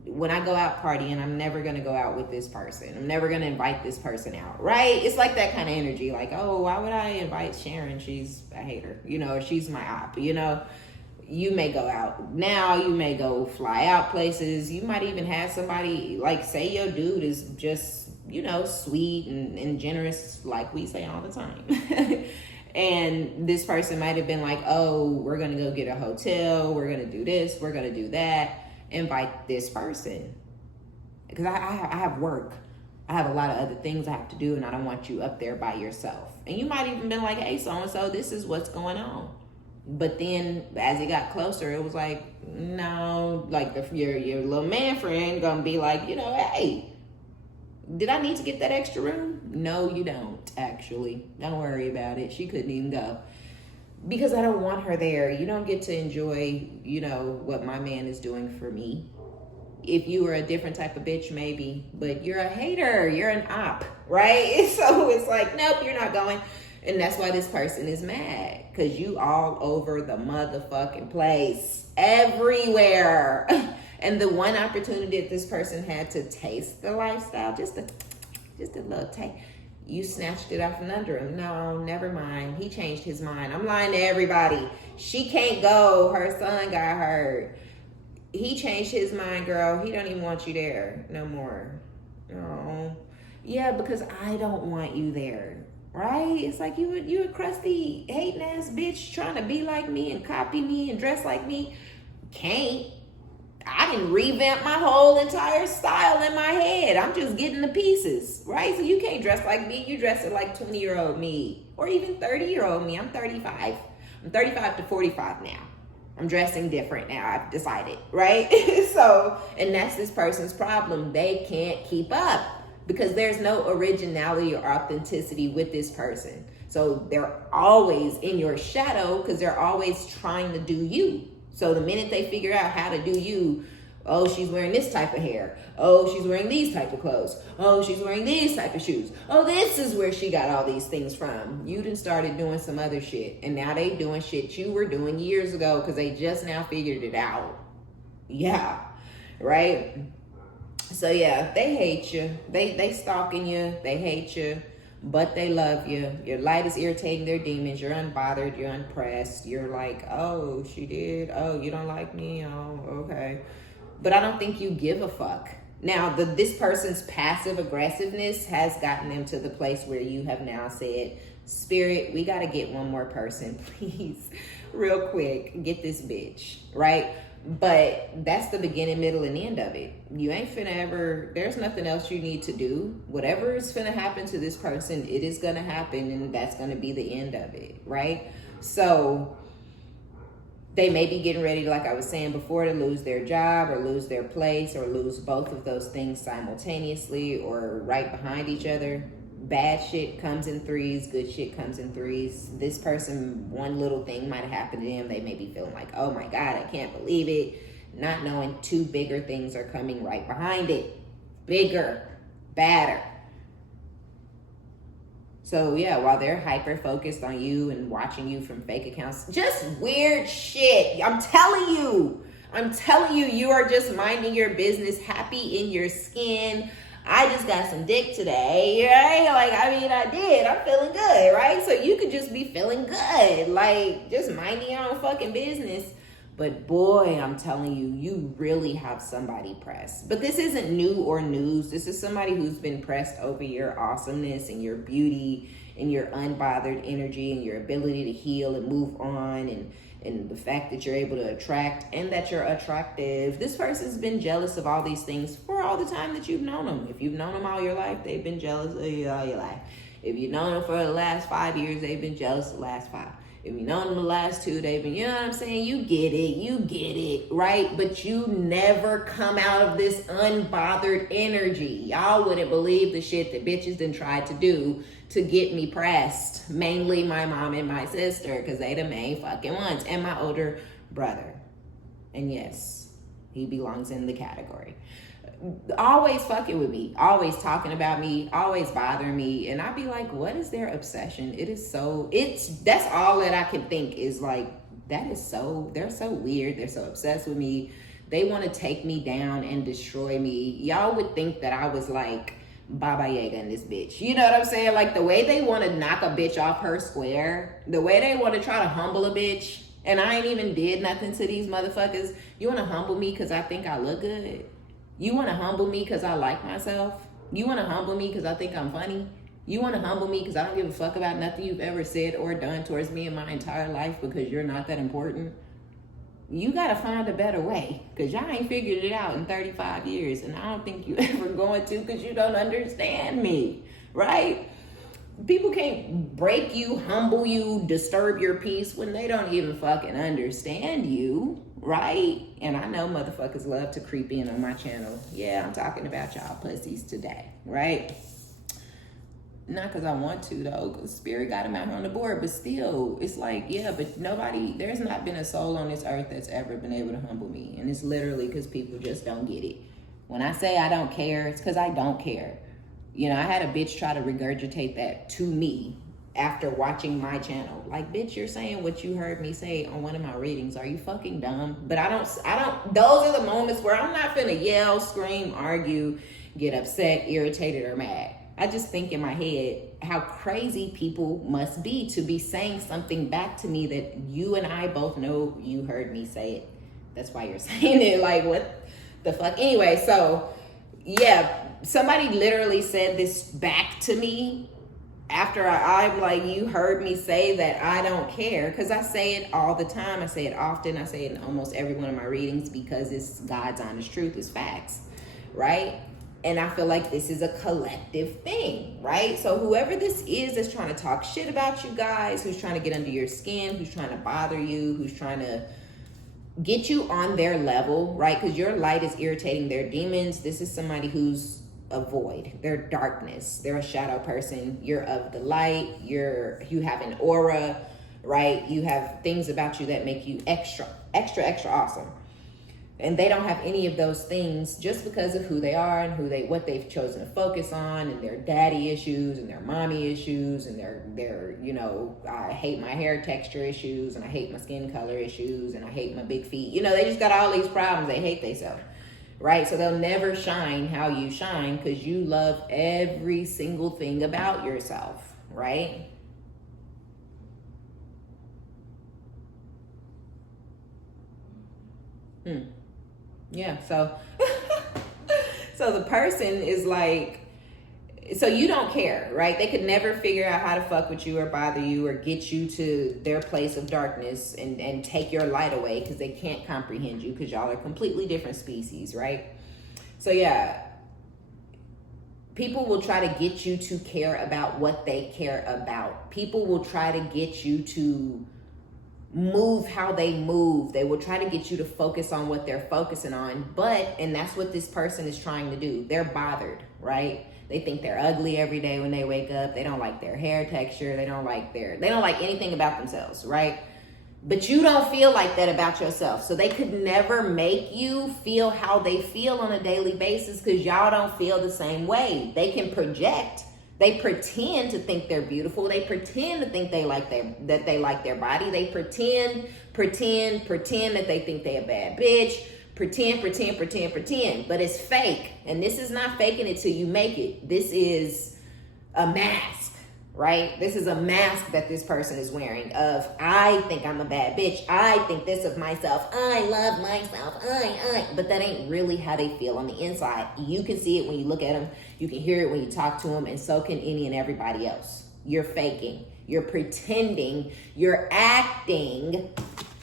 when I go out partying, I'm never going to go out with this person. I'm never going to invite this person out, right? It's like that kind of energy. Like, oh, why would I invite Sharon? She's a hater, you know, or she's my op, you know. You may go out now. You may go fly out places. You might even have somebody, like, say your dude is just, you know, sweet and generous, like we say all the time. And this person might have been like, oh, we're going to go get a hotel. We're going to do this. We're going to do that. Invite this person, because I have work. I have a lot of other things I have to do, and I don't want you up there by yourself. And you might even been like, hey, so-and-so, this is what's going on. But then as it got closer, it was like, no, like your little man friend gonna be like, you know, hey, did I need to get that extra room? No, you don't, actually. Don't worry about it. She couldn't even go. Because I don't want her there. You don't get to enjoy, you know, what my man is doing for me. If you were a different type of bitch, maybe. But you're a hater. You're an op, right? So it's like, nope, you're not going. And that's why this person is mad. Because you all over the motherfucking place. Everywhere. And the one opportunity that this person had to taste the lifestyle, just a little taste, you snatched it out from under him. No, never mind. He changed his mind. I'm lying to everybody. She can't go. Her son got hurt. He changed his mind, girl. He don't even want you there no more. Oh, yeah, because I don't want you there, right? It's like you a crusty, hating ass bitch trying to be like me and copy me and dress like me. Can't. I didn't revamp my whole entire style in my head. I'm just getting the pieces, right? So you can't dress like me. You dress it like 20-year-old me, or even 30-year-old me. I'm 35. I'm 35 to 45 now. I'm dressing different now. I've decided, right? So, and that's this person's problem. They can't keep up because there's no originality or authenticity with this person. So they're always in your shadow because they're always trying to do you. So the minute they figure out how to do you, oh, she's wearing this type of hair. Oh, she's wearing these type of clothes. Oh, she's wearing these type of shoes. Oh, this is where she got all these things from. You done started doing some other shit. And now they doing shit you were doing years ago because they just now figured it out. Yeah, right? So yeah, they hate you. They stalking you. They hate you. But they love you. Your light is irritating their demons. You're unbothered. You're unpressed. You're like, oh, she did. Oh, you don't like me. Oh, okay. But I don't think you give a fuck. Now, this person's passive aggressiveness has gotten them to the place where you have now said, Spirit, we got to get one more person, please. Real quick, get this bitch, right? But that's the beginning, middle, and end of it. You ain't finna ever, there's nothing else you need to do. Whatever is finna happen to this person, it is gonna happen, and that's gonna be the end of it, right? So They may be getting ready, like I was saying before, to lose their job or lose their place or lose both of those things simultaneously or right behind each other. Bad shit comes in threes, good shit comes in threes. This person, one little thing might have happened to them. They may be feeling like, oh my God, I can't believe it. Not knowing two bigger things are coming right behind it. Bigger, badder. So yeah, while they're hyper focused on you and watching you from fake accounts, just weird shit. I'm telling you, you are just minding your business, happy in your skin. I just got some dick today, right? Like, I mean, I did. I'm feeling good, right? So you could just be feeling good, like just minding your own fucking business. But boy, I'm telling you, you really have somebody pressed. But this isn't new or news. This is somebody who's been pressed over your awesomeness and your beauty and your unbothered energy and your ability to heal and move on and the fact that you're able to attract and that you're attractive. This person's been jealous of all these things for all the time that you've known them. If you've known them all your life, they've been jealous of you all your life. If you've known them for the last 5 years, they've been jealous of the last 5. If you know them the last 2, they've been, you know what I'm saying? You get it, right? But you never come out of this unbothered energy. Y'all wouldn't believe the shit that bitches done tried to do to get me pressed. Mainly my mom and my sister, because they the main fucking ones. And my older brother. And yes, he belongs in the category. Always fucking with me, always talking about me, always bothering me. And I'd be like, what is their obsession? That's all that I can think is like, they're so weird. They're so obsessed with me. They want to take me down and destroy me. Y'all would think that I was like Baba Yaga in this bitch. You know what I'm saying? Like the way they want to knock a bitch off her square, the way they want to try to humble a bitch. And I ain't even did nothing to these motherfuckers. You want to humble me because I think I look good? You want to humble me because I like myself? You want to humble me because I think I'm funny? You want to humble me because I don't give a fuck about nothing you've ever said or done towards me in my entire life because you're not that important? You got to find a better way because y'all ain't figured it out in 35 years. And I don't think you ever going to because you don't understand me, right? People can't break you, humble you, disturb your peace when they don't even fucking understand you. Right? And I know motherfuckers love to creep in on my channel. Yeah, I'm talking about y'all pussies today, right? Not because I want to, though, because Spirit got him out on the board, but still, it's like, yeah, but there's not been a soul on this earth that's ever been able to humble me. And it's literally because people just don't get it. When I say I don't care, it's because I don't care. You know, I had a bitch try to regurgitate that to me after watching my channel. Like, bitch, you're saying what you heard me say on one of my readings. Are you fucking dumb? But I don't, those are the moments where I'm not finna yell, scream, argue, get upset, irritated, or mad. I just think in my head how crazy people must be to be saying something back to me that you and I both know you heard me say it. That's why you're saying it. Like, what the fuck? Anyway, so yeah, somebody literally said this back to me after I'm like, you heard me say that I don't care, because I say it all the time. I say it often. I say it in almost every one of my readings because it's God's honest truth. It's facts, right? And I feel like this is a collective thing, right? So whoever this is that's trying to talk shit about you guys, who's trying to get under your skin, who's trying to bother you, who's trying to get you on their level, right? Because your light is irritating their demons. This is somebody who's a void. They're darkness. They're a shadow person. You're of the light. You have an aura, right? You have things about you that make you extra awesome. And they don't have any of those things just because of who they are and what they've chosen to focus on, and their daddy issues and their mommy issues and their I hate my hair texture issues, and I hate my skin color issues, and I hate my big feet. You know, they just got all these problems. They hate themselves. Right? So they'll never shine how you shine because you love every single thing about yourself, right? Yeah, so so the person is like, so you don't care, right? They could never figure out how to fuck with you or bother you or get you to their place of darkness and take your light away because they can't comprehend you because y'all are completely different species, right? So yeah, people will try to get you to care about what they care about. People will try to get you to move how they move. They will try to get you to focus on what they're focusing on. And that's what this person is trying to do. They're bothered, right? They think they're ugly every day when they wake up. They don't like their hair texture. They don't like anything about themselves, right? But you don't feel like that about yourself. So they could never make you feel how they feel on a daily basis because y'all don't feel the same way. They can project. They pretend to think they're beautiful. They pretend to think they like their body. They pretend that they think they a bad bitch. Pretend. But it's fake. And this is not faking it till you make it. This is a mask, right? This is a mask that this person is wearing of, I think I'm a bad bitch. I think this of myself. I love myself. But that ain't really how they feel on the inside. You can see it when you look at them. You can hear it when you talk to them, and so can any and everybody else. You're faking. You're pretending. You're acting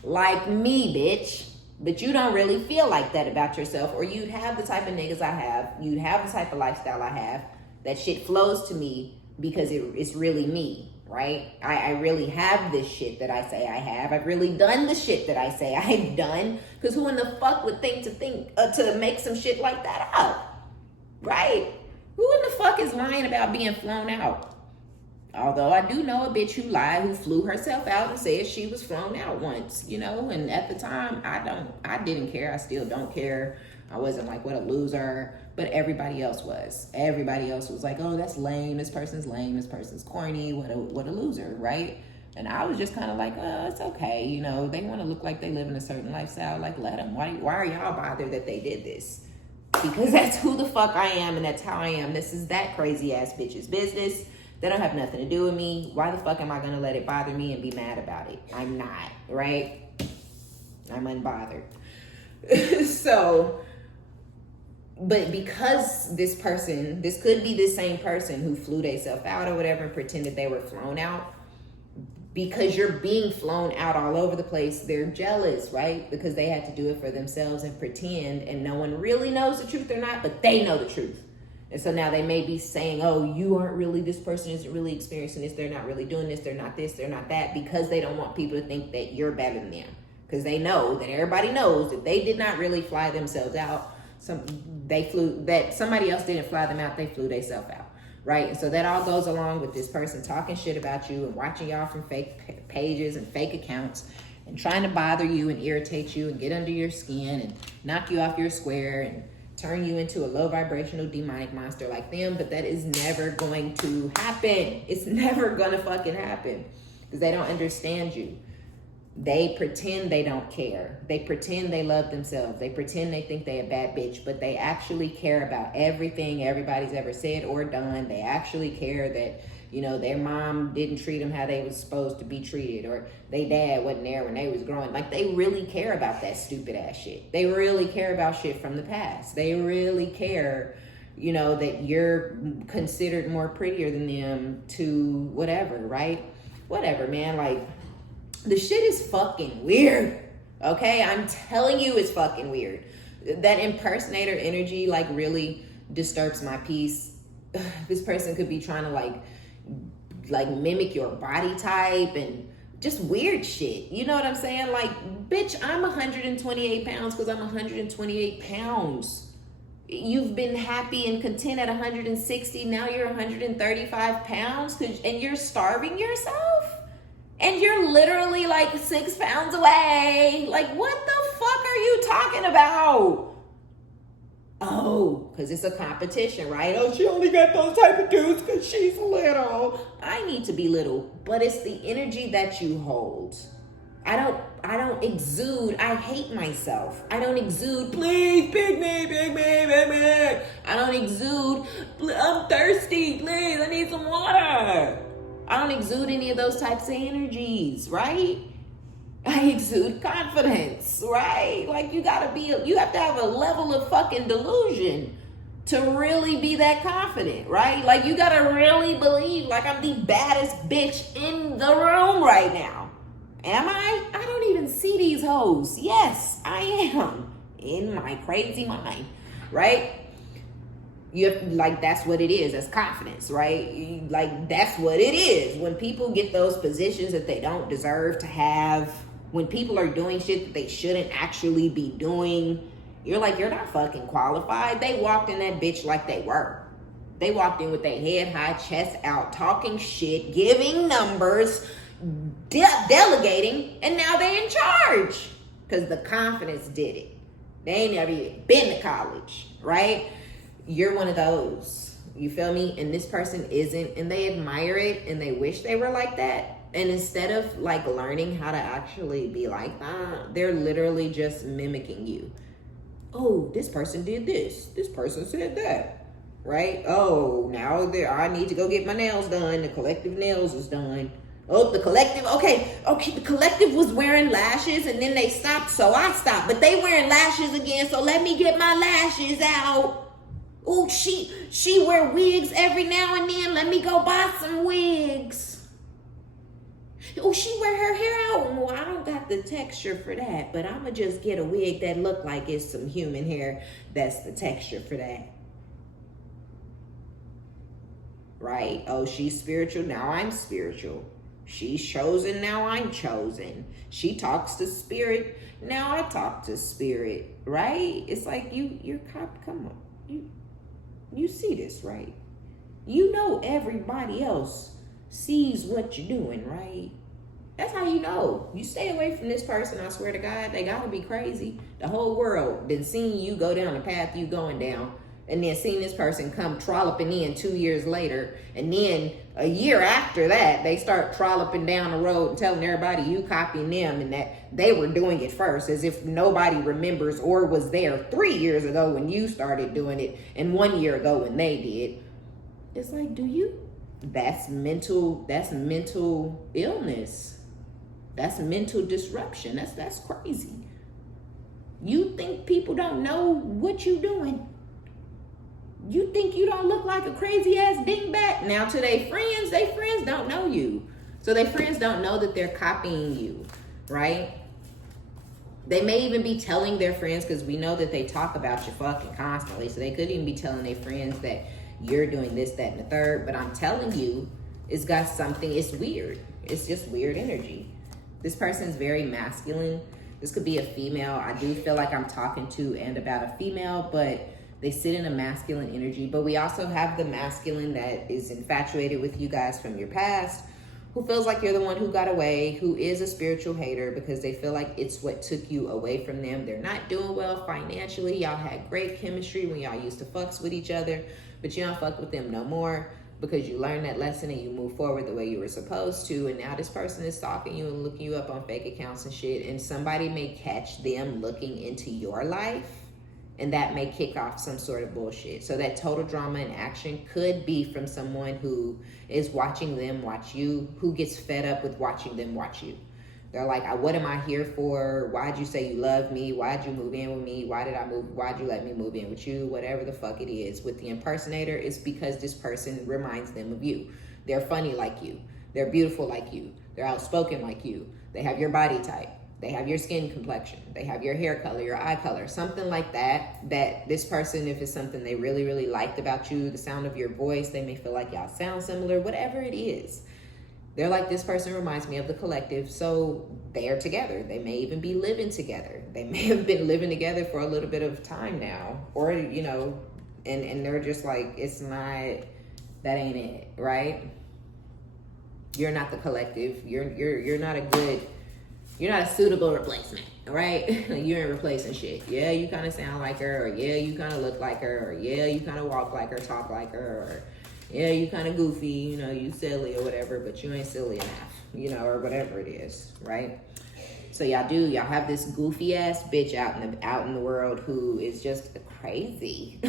like me, bitch. But you don't really feel like that about yourself, or you'd have the type of niggas I have. You'd have the type of lifestyle I have. That shit flows to me because it's really me, right? I really have this shit that I say I have. I've really done the shit that I say I've done. Because who in the fuck would think to make some shit like that up, right? Who in the fuck is lying about being flown out? Although I do know a bitch who flew herself out and said she was flown out once, and at the time I didn't care. I still don't care. I wasn't like, what a loser, but everybody else was. Everybody else was like, oh, that's lame. This person's lame. This person's corny. What a loser, right? And I was just kind of like, oh, it's okay. They want to look like they live in a certain lifestyle. Like, let them. Why are y'all bothered that they did this? Because that's who the fuck I am and that's how I am. This is that crazy ass bitch's business. They don't have nothing to do with me. Why the fuck am I going to let it bother me and be mad about it? I'm not, right? I'm unbothered. But because this could be the same person who flew themselves out or whatever and pretended they were flown out. Because you're being flown out all over the place, they're jealous, right? Because they had to do it for themselves and pretend, and no one really knows the truth or not, but they know the truth. And so now they may be saying, oh, you aren't really, this person isn't really experiencing this, they're not really doing this, they're not this, they're not that, because they don't want people to think that you're better than them. Because they know that everybody knows that they did not really fly themselves out. Somebody else didn't fly them out, they flew themselves out. Right? And so that all goes along with this person talking shit about you and watching y'all from fake pages and fake accounts and trying to bother you and irritate you and get under your skin and knock you off your square and turn you into a low vibrational demonic monster like them. But that is never going to happen. It's never going to fucking happen because they don't understand you. They pretend they don't care. They pretend they love themselves. They pretend they think they a bad bitch, but they actually care about everything everybody's ever said or done. They actually care that, their mom didn't treat them how they was supposed to be treated, or they dad wasn't there when they was growing. Like, they really care about that stupid ass shit. They really care about shit from the past. They really care, that you're considered more prettier than them to whatever, right? Whatever, man. Like, the shit is fucking weird, okay? I'm telling you it's fucking weird. That impersonator energy, really disturbs my peace. This person could be trying to, like mimic your body type and just weird shit. You know what I'm saying? Like, bitch, I'm 128 pounds because I'm 128 pounds. You've been happy and content at 160. Now you're 135 pounds and you're starving yourself? And you're literally 6 pounds away. Like, what the fuck are you talking about? Oh, because it's a competition, right? Oh, she only got those type of dudes because she's little. I need to be little, but it's the energy that you hold. I don't exude. I hate myself. I don't exude, please, pick me, pick me, pick me. I don't exude, I'm thirsty, please, I need some water. I don't exude any of those types of energies, right? I exude confidence, right? Like, you have to have a level of fucking delusion to really be that confident, right? Like, you gotta really believe like I'm the baddest bitch in the room right now. Am I? I don't even see these hoes. Yes, I am in my crazy mind, right? That's what it is. That's confidence, right? That's what it is. When people get those positions that they don't deserve to have, When people are doing shit that they shouldn't actually be doing, you're like, you're not fucking qualified. They walked in that bitch like they were. They walked in with their head high, chest out, talking shit, giving numbers, delegating, and now they're in charge. Because the confidence did it. They ain't never even been to college, right? You're one of those. You feel me? And this person isn't, and they admire it, and they wish they were like that. And instead of like learning how to actually be like that, they're literally just mimicking you. Oh, this person did this. This person said that, right? Oh, now I need to go get my nails done. The collective nails is done. Oh, the collective, okay, the collective was wearing lashes and then they stopped, so I stopped. But they wearing lashes again, so let me get my lashes out. Oh, she wear wigs every now and then. Let me go buy some wigs. Oh, she wear her hair out. Well, I don't got the texture for that, but I'ma just get a wig that look like it's some human hair. That's the texture for that. Right? Oh, she's spiritual. Now I'm spiritual. She's chosen. Now I'm chosen. She talks to spirit. Now I talk to spirit. Right? It's like you're come on. You see this, right? You know everybody else sees what you're doing, right? That's how you know. You stay away from this person, I swear to God, they gotta be crazy. The whole world been seeing you go down the path you going down, and then seeing this person come trolloping in 2 years later, and then a year after that, they start trolloping down the road and telling everybody you copying them and that they were doing it first, as if nobody remembers or was there 3 years ago when you started doing it and 1 year ago when they did. It's like, that's mental illness. That's mental disruption. That's crazy. You think people don't know what you doing? You think you don't look like a crazy ass dingbat? Now to their friends don't know you. So their friends don't know that they're copying you, right? They may even be telling their friends, because we know that they talk about you fucking constantly. So they could even be telling their friends that you're doing this, that, and the third. But I'm telling you, it's got something, it's weird. It's just weird energy. This person is very masculine. This could be a female. I do feel like I'm talking to and about a female, but they sit in a masculine energy. But we also have the masculine that is infatuated with you guys from your past, who feels like you're the one who got away, who is a spiritual hater because they feel like it's what took you away from them. They're not doing well financially. Y'all had great chemistry when y'all used to fucks with each other, but you don't fuck with them no more because you learned that lesson and you move forward the way you were supposed to. And now this person is stalking you and looking you up on fake accounts and shit. And somebody may catch them looking into your life, and that may kick off some sort of bullshit. So that total drama and action could be from someone who is watching them watch you, who gets fed up with watching them watch you. They're like, what am I here for? Why'd you say you love me? Why'd you move in with me? Why'd you let me move in with you? Whatever the fuck it is. With the impersonator, it's because this person reminds them of you. They're funny like you. They're beautiful like you. They're outspoken like you. They have your body type. They have your skin complexion. They have your hair color, your eye color, something like that. That this person, if it's something they really, really liked about you, the sound of your voice, they may feel like y'all sound similar, whatever it is. They're like, this person reminds me of the collective, so they're together. They may even be living together. They may have been living together for a little bit of time now, or, you know, and they're just like, that ain't it, right? You're not the collective. You're not a suitable replacement, right? You ain't replacing shit. Yeah, you kind of sound like her, or yeah, you kind of look like her, or yeah, you kind of walk like her, talk like her, or yeah, you kind of goofy, you know, you silly or whatever, but you ain't silly enough, you know, or whatever it is, right? So y'all have this goofy ass bitch out in the world who is just crazy.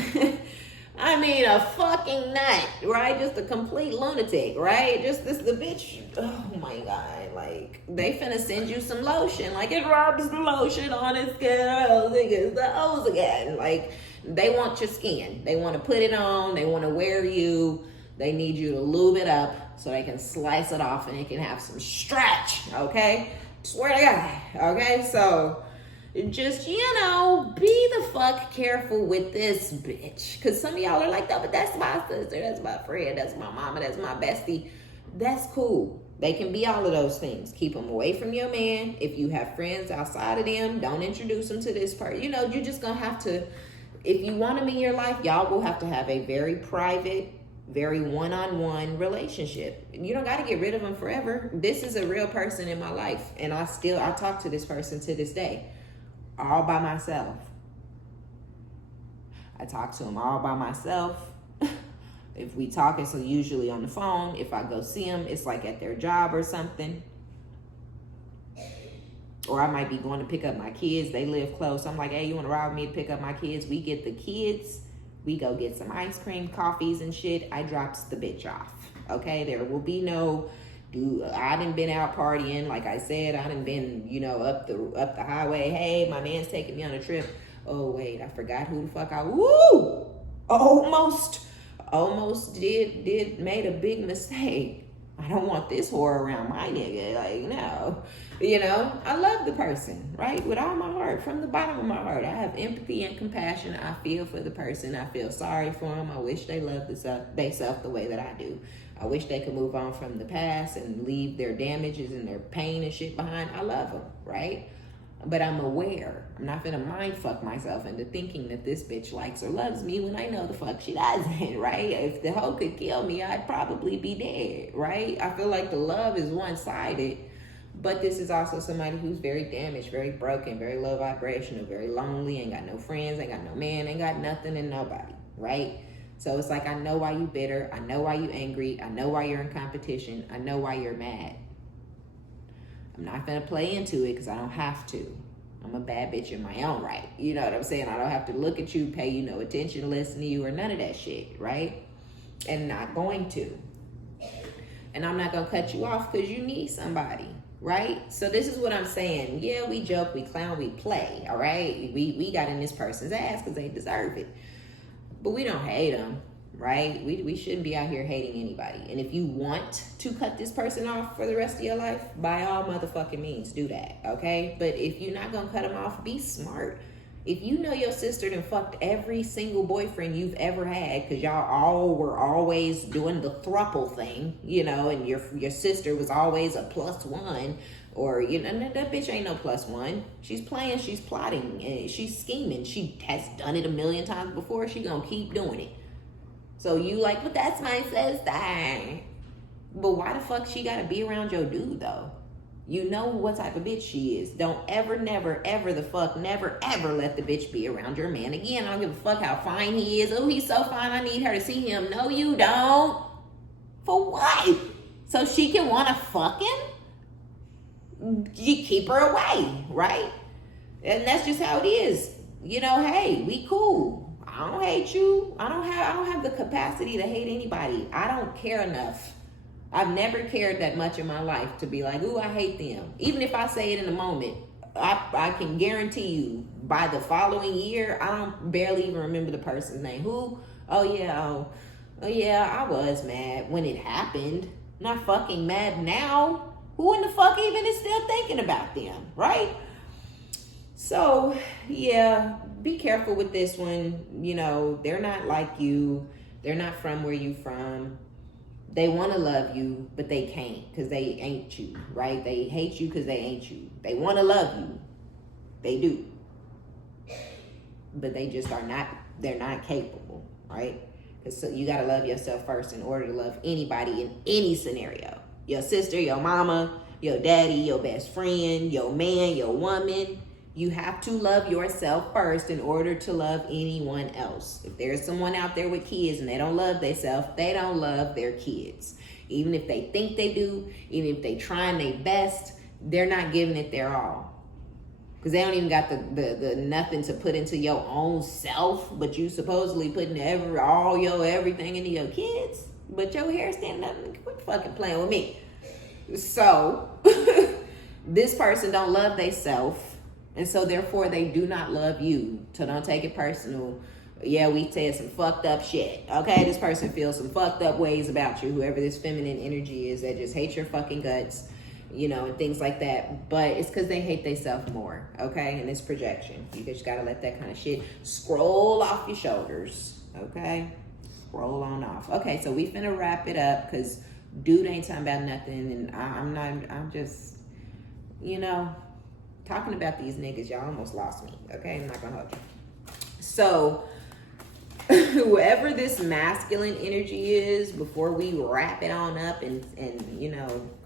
I mean, a fucking nut, right? Just a complete lunatic, right? Just the bitch, oh my God, like, they finna send you some lotion, like, it rubs the lotion on his skin, oh, niggas, the O's again, like, they want your skin. They want to put it on, they want to wear you, they need you to lube it up so they can slice it off and it can have some stretch, okay? Swear to God, okay? So, just, you know, be the fuck careful with this bitch. Because some of y'all are like, no, but that's my sister, that's my friend, that's my mama, that's my bestie. That's cool. They can be all of those things. Keep them away from your man. If you have friends outside of them, don't introduce them to this person. You know, you're just going to have to, if you want them in your life, y'all will have to have a very private, very one-on-one relationship. You don't got to get rid of them forever. This is a real person in my life. And I talk to this person to this day, all by myself. I talk to them all by myself. If we talk, it's usually on the phone. If I go see them, it's like at their job or something. Or I might be going to pick up my kids. They live close. I'm like, hey, you want to ride with me to pick up my kids? We get the kids. We go get some ice cream, coffees and shit. I drops the bitch off. Okay? There will be no, I done been out partying. Like I said, I done been, you know, up the highway. Hey, my man's taking me on a trip. Oh, wait, I forgot who the fuck almost made a big mistake. I don't want this whore around my nigga. Like, no. You know, I love the person, right? With all my heart, from the bottom of my heart. I have empathy and compassion. I feel for the person. I feel sorry for them. I wish they loved themselves the way that I do. I wish they could move on from the past and leave their damages and their pain and shit behind. I love them, right? But I'm aware. I'm not gonna mind fuck myself into thinking that this bitch likes or loves me when I know the fuck she doesn't, right? If the hoe could kill me, I'd probably be dead, right? I feel like the love is one-sided, but this is also somebody who's very damaged, very broken, very low vibrational, very lonely, ain't got no friends, ain't got no man, ain't got nothing and nobody, right? So it's like, I know why you bitter, I know why you angry, I know why you're in competition, I know why you're mad. I'm not gonna play into it because I don't have to. I'm a bad bitch in my own right. You know what I'm saying? I don't have to look at you, pay you no attention, listen to you, or none of that shit, right? And not going to. And I'm not gonna cut you off because you need somebody, right? So this is what I'm saying. Yeah, we joke, we clown, we play, all right? We got in this person's ass because they deserve it. But we don't hate them. Right? We shouldn't be out here hating anybody. And if you want to cut this person off for the rest of your life, by all motherfucking means, do that, okay? But if you're not gonna cut them off, be smart. If you know your sister done fucked every single boyfriend you've ever had, because y'all all were always doing the throuple thing, you know, and your sister was always a +1, or, you know, that bitch ain't no +1. She's playing, she's plotting, and she's scheming. She has done it a million times before. She gonna keep doing it. So you like, but that's my sister. But why the fuck she gotta be around your dude though? You know what type of bitch she is. Don't ever, never, ever never, ever let the bitch be around your man again. I don't give a fuck how fine he is. Oh, he's so fine, I need her to see him. No, you don't. For what? So she can wanna fuck him? You keep her away, right? And that's just how it is. You know, hey, we cool. I don't hate you. I don't have the capacity to hate anybody. I don't care enough. I've never cared that much in my life to be like, ooh, I hate them. Even if I say it in a moment, I can guarantee you by the following year, I don't barely even remember the person's name. Who? Oh yeah, I was mad when it happened. Not fucking mad now. Who in the fuck even is still thinking about them, right? So, yeah, be careful with this one. You know, they're not like you. They're not from where you from. They want to love you, but they can't because they ain't you, right? They hate you because they ain't you. They want to love you. They do. But they just are not, they're not capable, right? Because so you got to love yourself first in order to love anybody in any scenario. Your sister, your mama, your daddy, your best friend, your man, your woman. You have to love yourself first in order to love anyone else. If there's someone out there with kids and they don't love themselves, they don't love their kids. Even if they think they do, even if they trying their best, they're not giving it their all. Because they don't even got the nothing to put into your own self, but you supposedly putting all your everything into your kids. But your hair standing up, quit fucking playing with me. So, this person don't love themselves. And so therefore they do not love you. So don't take it personal. Yeah, we said some fucked up shit. Okay, this person feels some fucked up ways about you. Whoever this feminine energy is that just hates your fucking guts, you know, and things like that. But it's because they hate themselves more. Okay, and it's projection. You just gotta let that kind of shit scroll off your shoulders. Okay, scroll on off. Okay, so we finna wrap it up because Dude ain't talking about nothing, and I'm just, talking about these niggas, y'all almost lost me, okay? I'm not gonna hold you. So, whoever this masculine energy is, before we wrap it on up and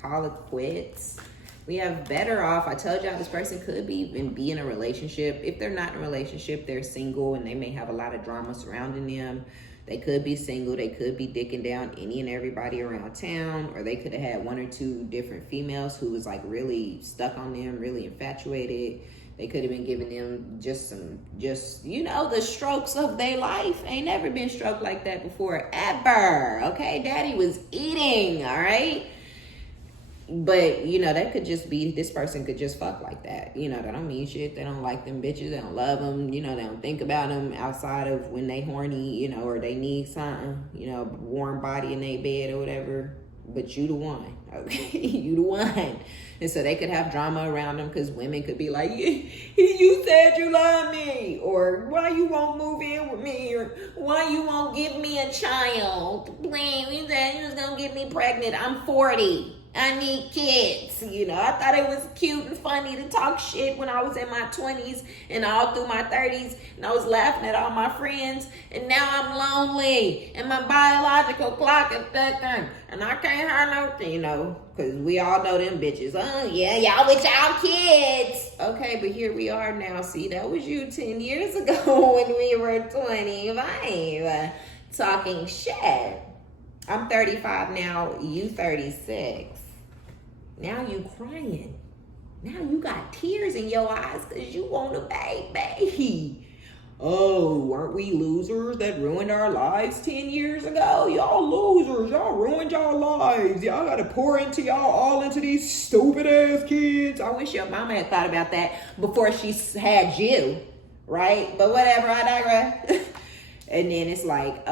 call it quits, we have better off. I told y'all this person could be in a relationship. If they're not in a relationship, they're single and they may have a lot of drama surrounding them. They could be single. They could be dicking down any and everybody around town, or they could have had one or two different females who was like really stuck on them, really infatuated. They could have been giving them just the strokes of their life. Ain't never been stroked like that before, ever. Okay, daddy was eating, all right? But, that could just be, this person could just fuck like that. They don't mean shit. They don't like them bitches. They don't love them. They don't think about them outside of when they horny, or they need something, warm body in their bed or whatever. But you the one, okay? You the one. And so they could have drama around them because women could be like, you said you love me. Or why you won't move in with me? Or why you won't give me a child? Please, you said you was going to get me pregnant. I'm 40. I need kids. I thought it was cute and funny to talk shit when I was in my 20s and all through my 30s. And I was laughing at all my friends. And now I'm lonely. And my biological clock is ticking. And I can't have no, because we all know them bitches. Oh, yeah, y'all with y'all kids. Okay, but here we are now. See, that was you 10 years ago when we were 25. Talking shit. I'm 35 now. You 36. Now you crying. Now you got tears in your eyes because you want a baby. Oh, weren't we losers that ruined our lives 10 years ago? Y'all losers. Y'all ruined y'all lives. Y'all got to pour into y'all all into these stupid ass kids. I wish your mama had thought about that before she had you, right? But whatever, I digress. And then it's like,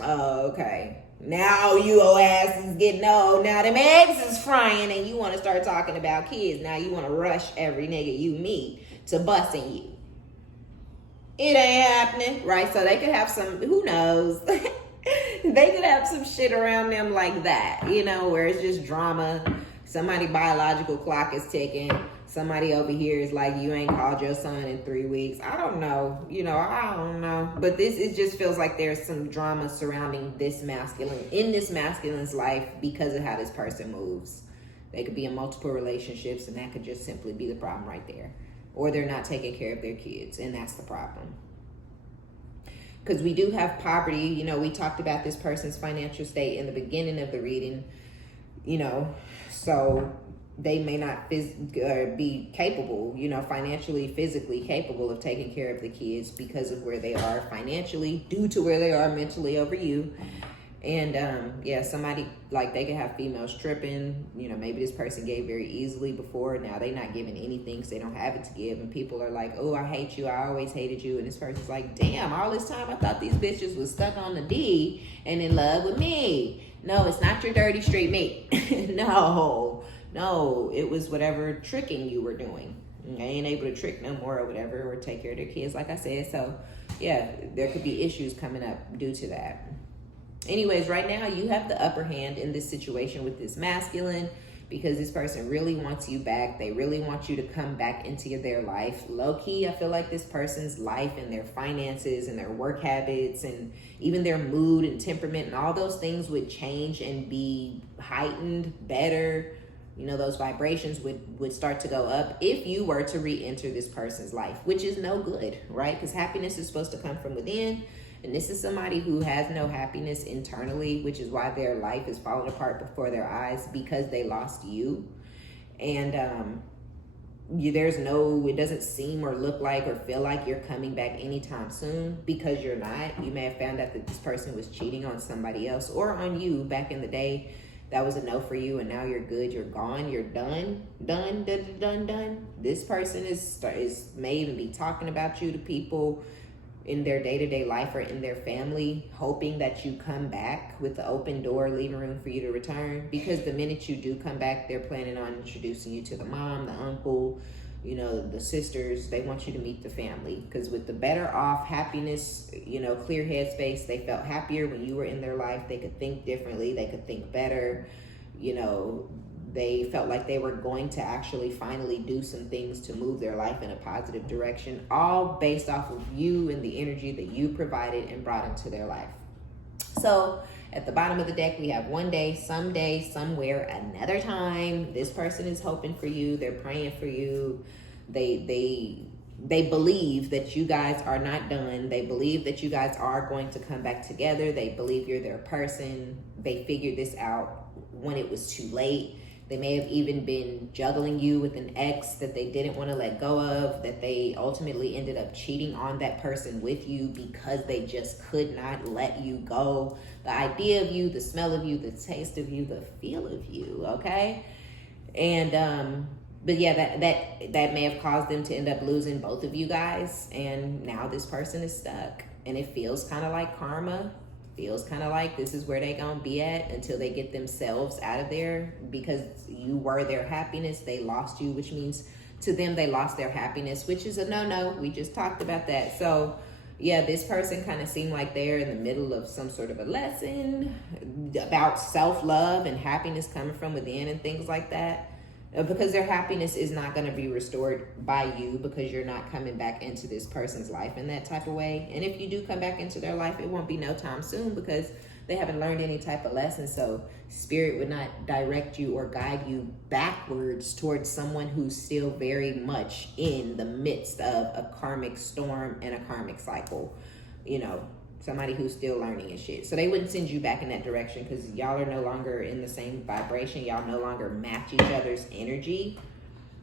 okay. Now you ass is getting old. Now them eggs is frying and you want to start talking about kids. Now you want to rush every nigga you meet to busting you. It ain't happening, right? So they could have some, who knows? They could have some shit around them like that, where it's just drama. Somebody biological clock is ticking. Somebody over here is like, you ain't called your son in 3 weeks. I don't know. I don't know. But it just feels like there's some drama surrounding this masculine's life because of how this person moves. They could be in multiple relationships and that could just simply be the problem right there. Or they're not taking care of their kids and that's the problem. Because we do have poverty. We talked about this person's financial state in the beginning of the reading, so they may not be capable, financially, physically capable of taking care of the kids because of where they are financially, due to where they are mentally over you. And somebody, like, they could have females tripping. Maybe this person gave very easily before. Now they not giving anything because they don't have it to give. And people are like, oh, I hate you. I always hated you. And this person's like, damn, all this time I thought these bitches was stuck on the D and in love with me. No, it's not your dirty street meat. No, it was whatever tricking you were doing. They ain't able to trick no more or whatever, or take care of their kids, like I said. So, yeah, there could be issues coming up due to that. Anyways, right now you have the upper hand in this situation with this masculine because this person really wants you back. They really want you to come back into their life. Low-key, I feel like this person's life and their finances and their work habits and even their mood and temperament and all those things would change and be heightened, better. Those vibrations would start to go up if you were to re-enter this person's life, which is no good, right? Because happiness is supposed to come from within. And this is somebody who has no happiness internally, which is why their life is falling apart before their eyes because they lost you. And it doesn't seem or look like or feel like you're coming back anytime soon because you're not. You may have found out that this person was cheating on somebody else or on you back in the day. That was a no for you, and now you're good, you're gone, you're done. This person may even be talking about you to people in their day-to-day life or in their family, hoping that you come back with the open door, leaving room for you to return. Because the minute you do come back, they're planning on introducing you to the mom, the uncle, you know, the sisters, they want you to meet the family, because with the better off, happiness, you know, clear headspace, they felt happier when you were in their life. They could think differently, they could think better, you know, they felt like they were going to actually finally do some things to move their life in a positive direction, all based off of you and the energy that you provided and brought into their life. So at the bottom of the deck, we have one day, someday, somewhere, another time. This person is hoping for you. They're praying for you. They believe that you guys are not done. They believe that you guys are going to come back together. They believe you're their person. They figured this out when it was too late. They may have even been juggling you with an ex that they didn't want to let go of, that they ultimately ended up cheating on that person with you because they just could not let you go. The idea of you, the smell of you, the taste of you, the feel of you, okay? And, but yeah, that may have caused them to end up losing both of you guys. And now this person is stuck. And it feels kind of like karma. Feels kind of like this is where they gonna be at until they get themselves out of there, because you were their happiness. They lost you, which means to them they lost their happiness, which is a no-no. We just talked about that. So yeah, this person kind of seemed like they're in the middle of some sort of a lesson about self-love and happiness coming from within and things like that, because their happiness is not going to be restored by you, because you're not coming back into this person's life in that type of way. And if you do come back into their life, it won't be no time soon, because they haven't learned any type of lesson. So spirit would not direct you or guide you backwards towards someone who's still very much in the midst of a karmic storm and a karmic cycle, you know, somebody who's still learning and shit. So they wouldn't send you back in that direction, because y'all are no longer in the same vibration. Y'all no longer match each other's energy.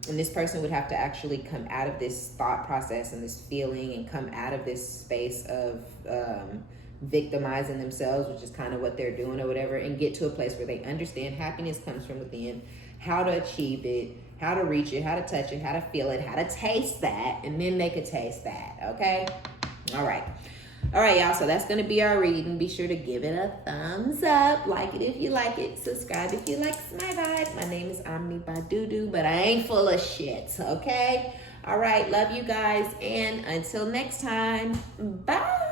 And this person would have to actually come out of this thought process and this feeling and come out of this space of victimizing themselves, which is kind of what they're doing or whatever, and get to a place where they understand happiness comes from within, how to achieve it, how to reach it, how to touch it, how to feel it, how to taste that, and then they could taste that, okay? All right, y'all, so that's going to be our reading. Be sure to give it a thumbs up. Like it if you like it. Subscribe if you like my vibe. My name is OmniBadu, but I ain't full of shit, okay? All right, love you guys, and until next time, bye.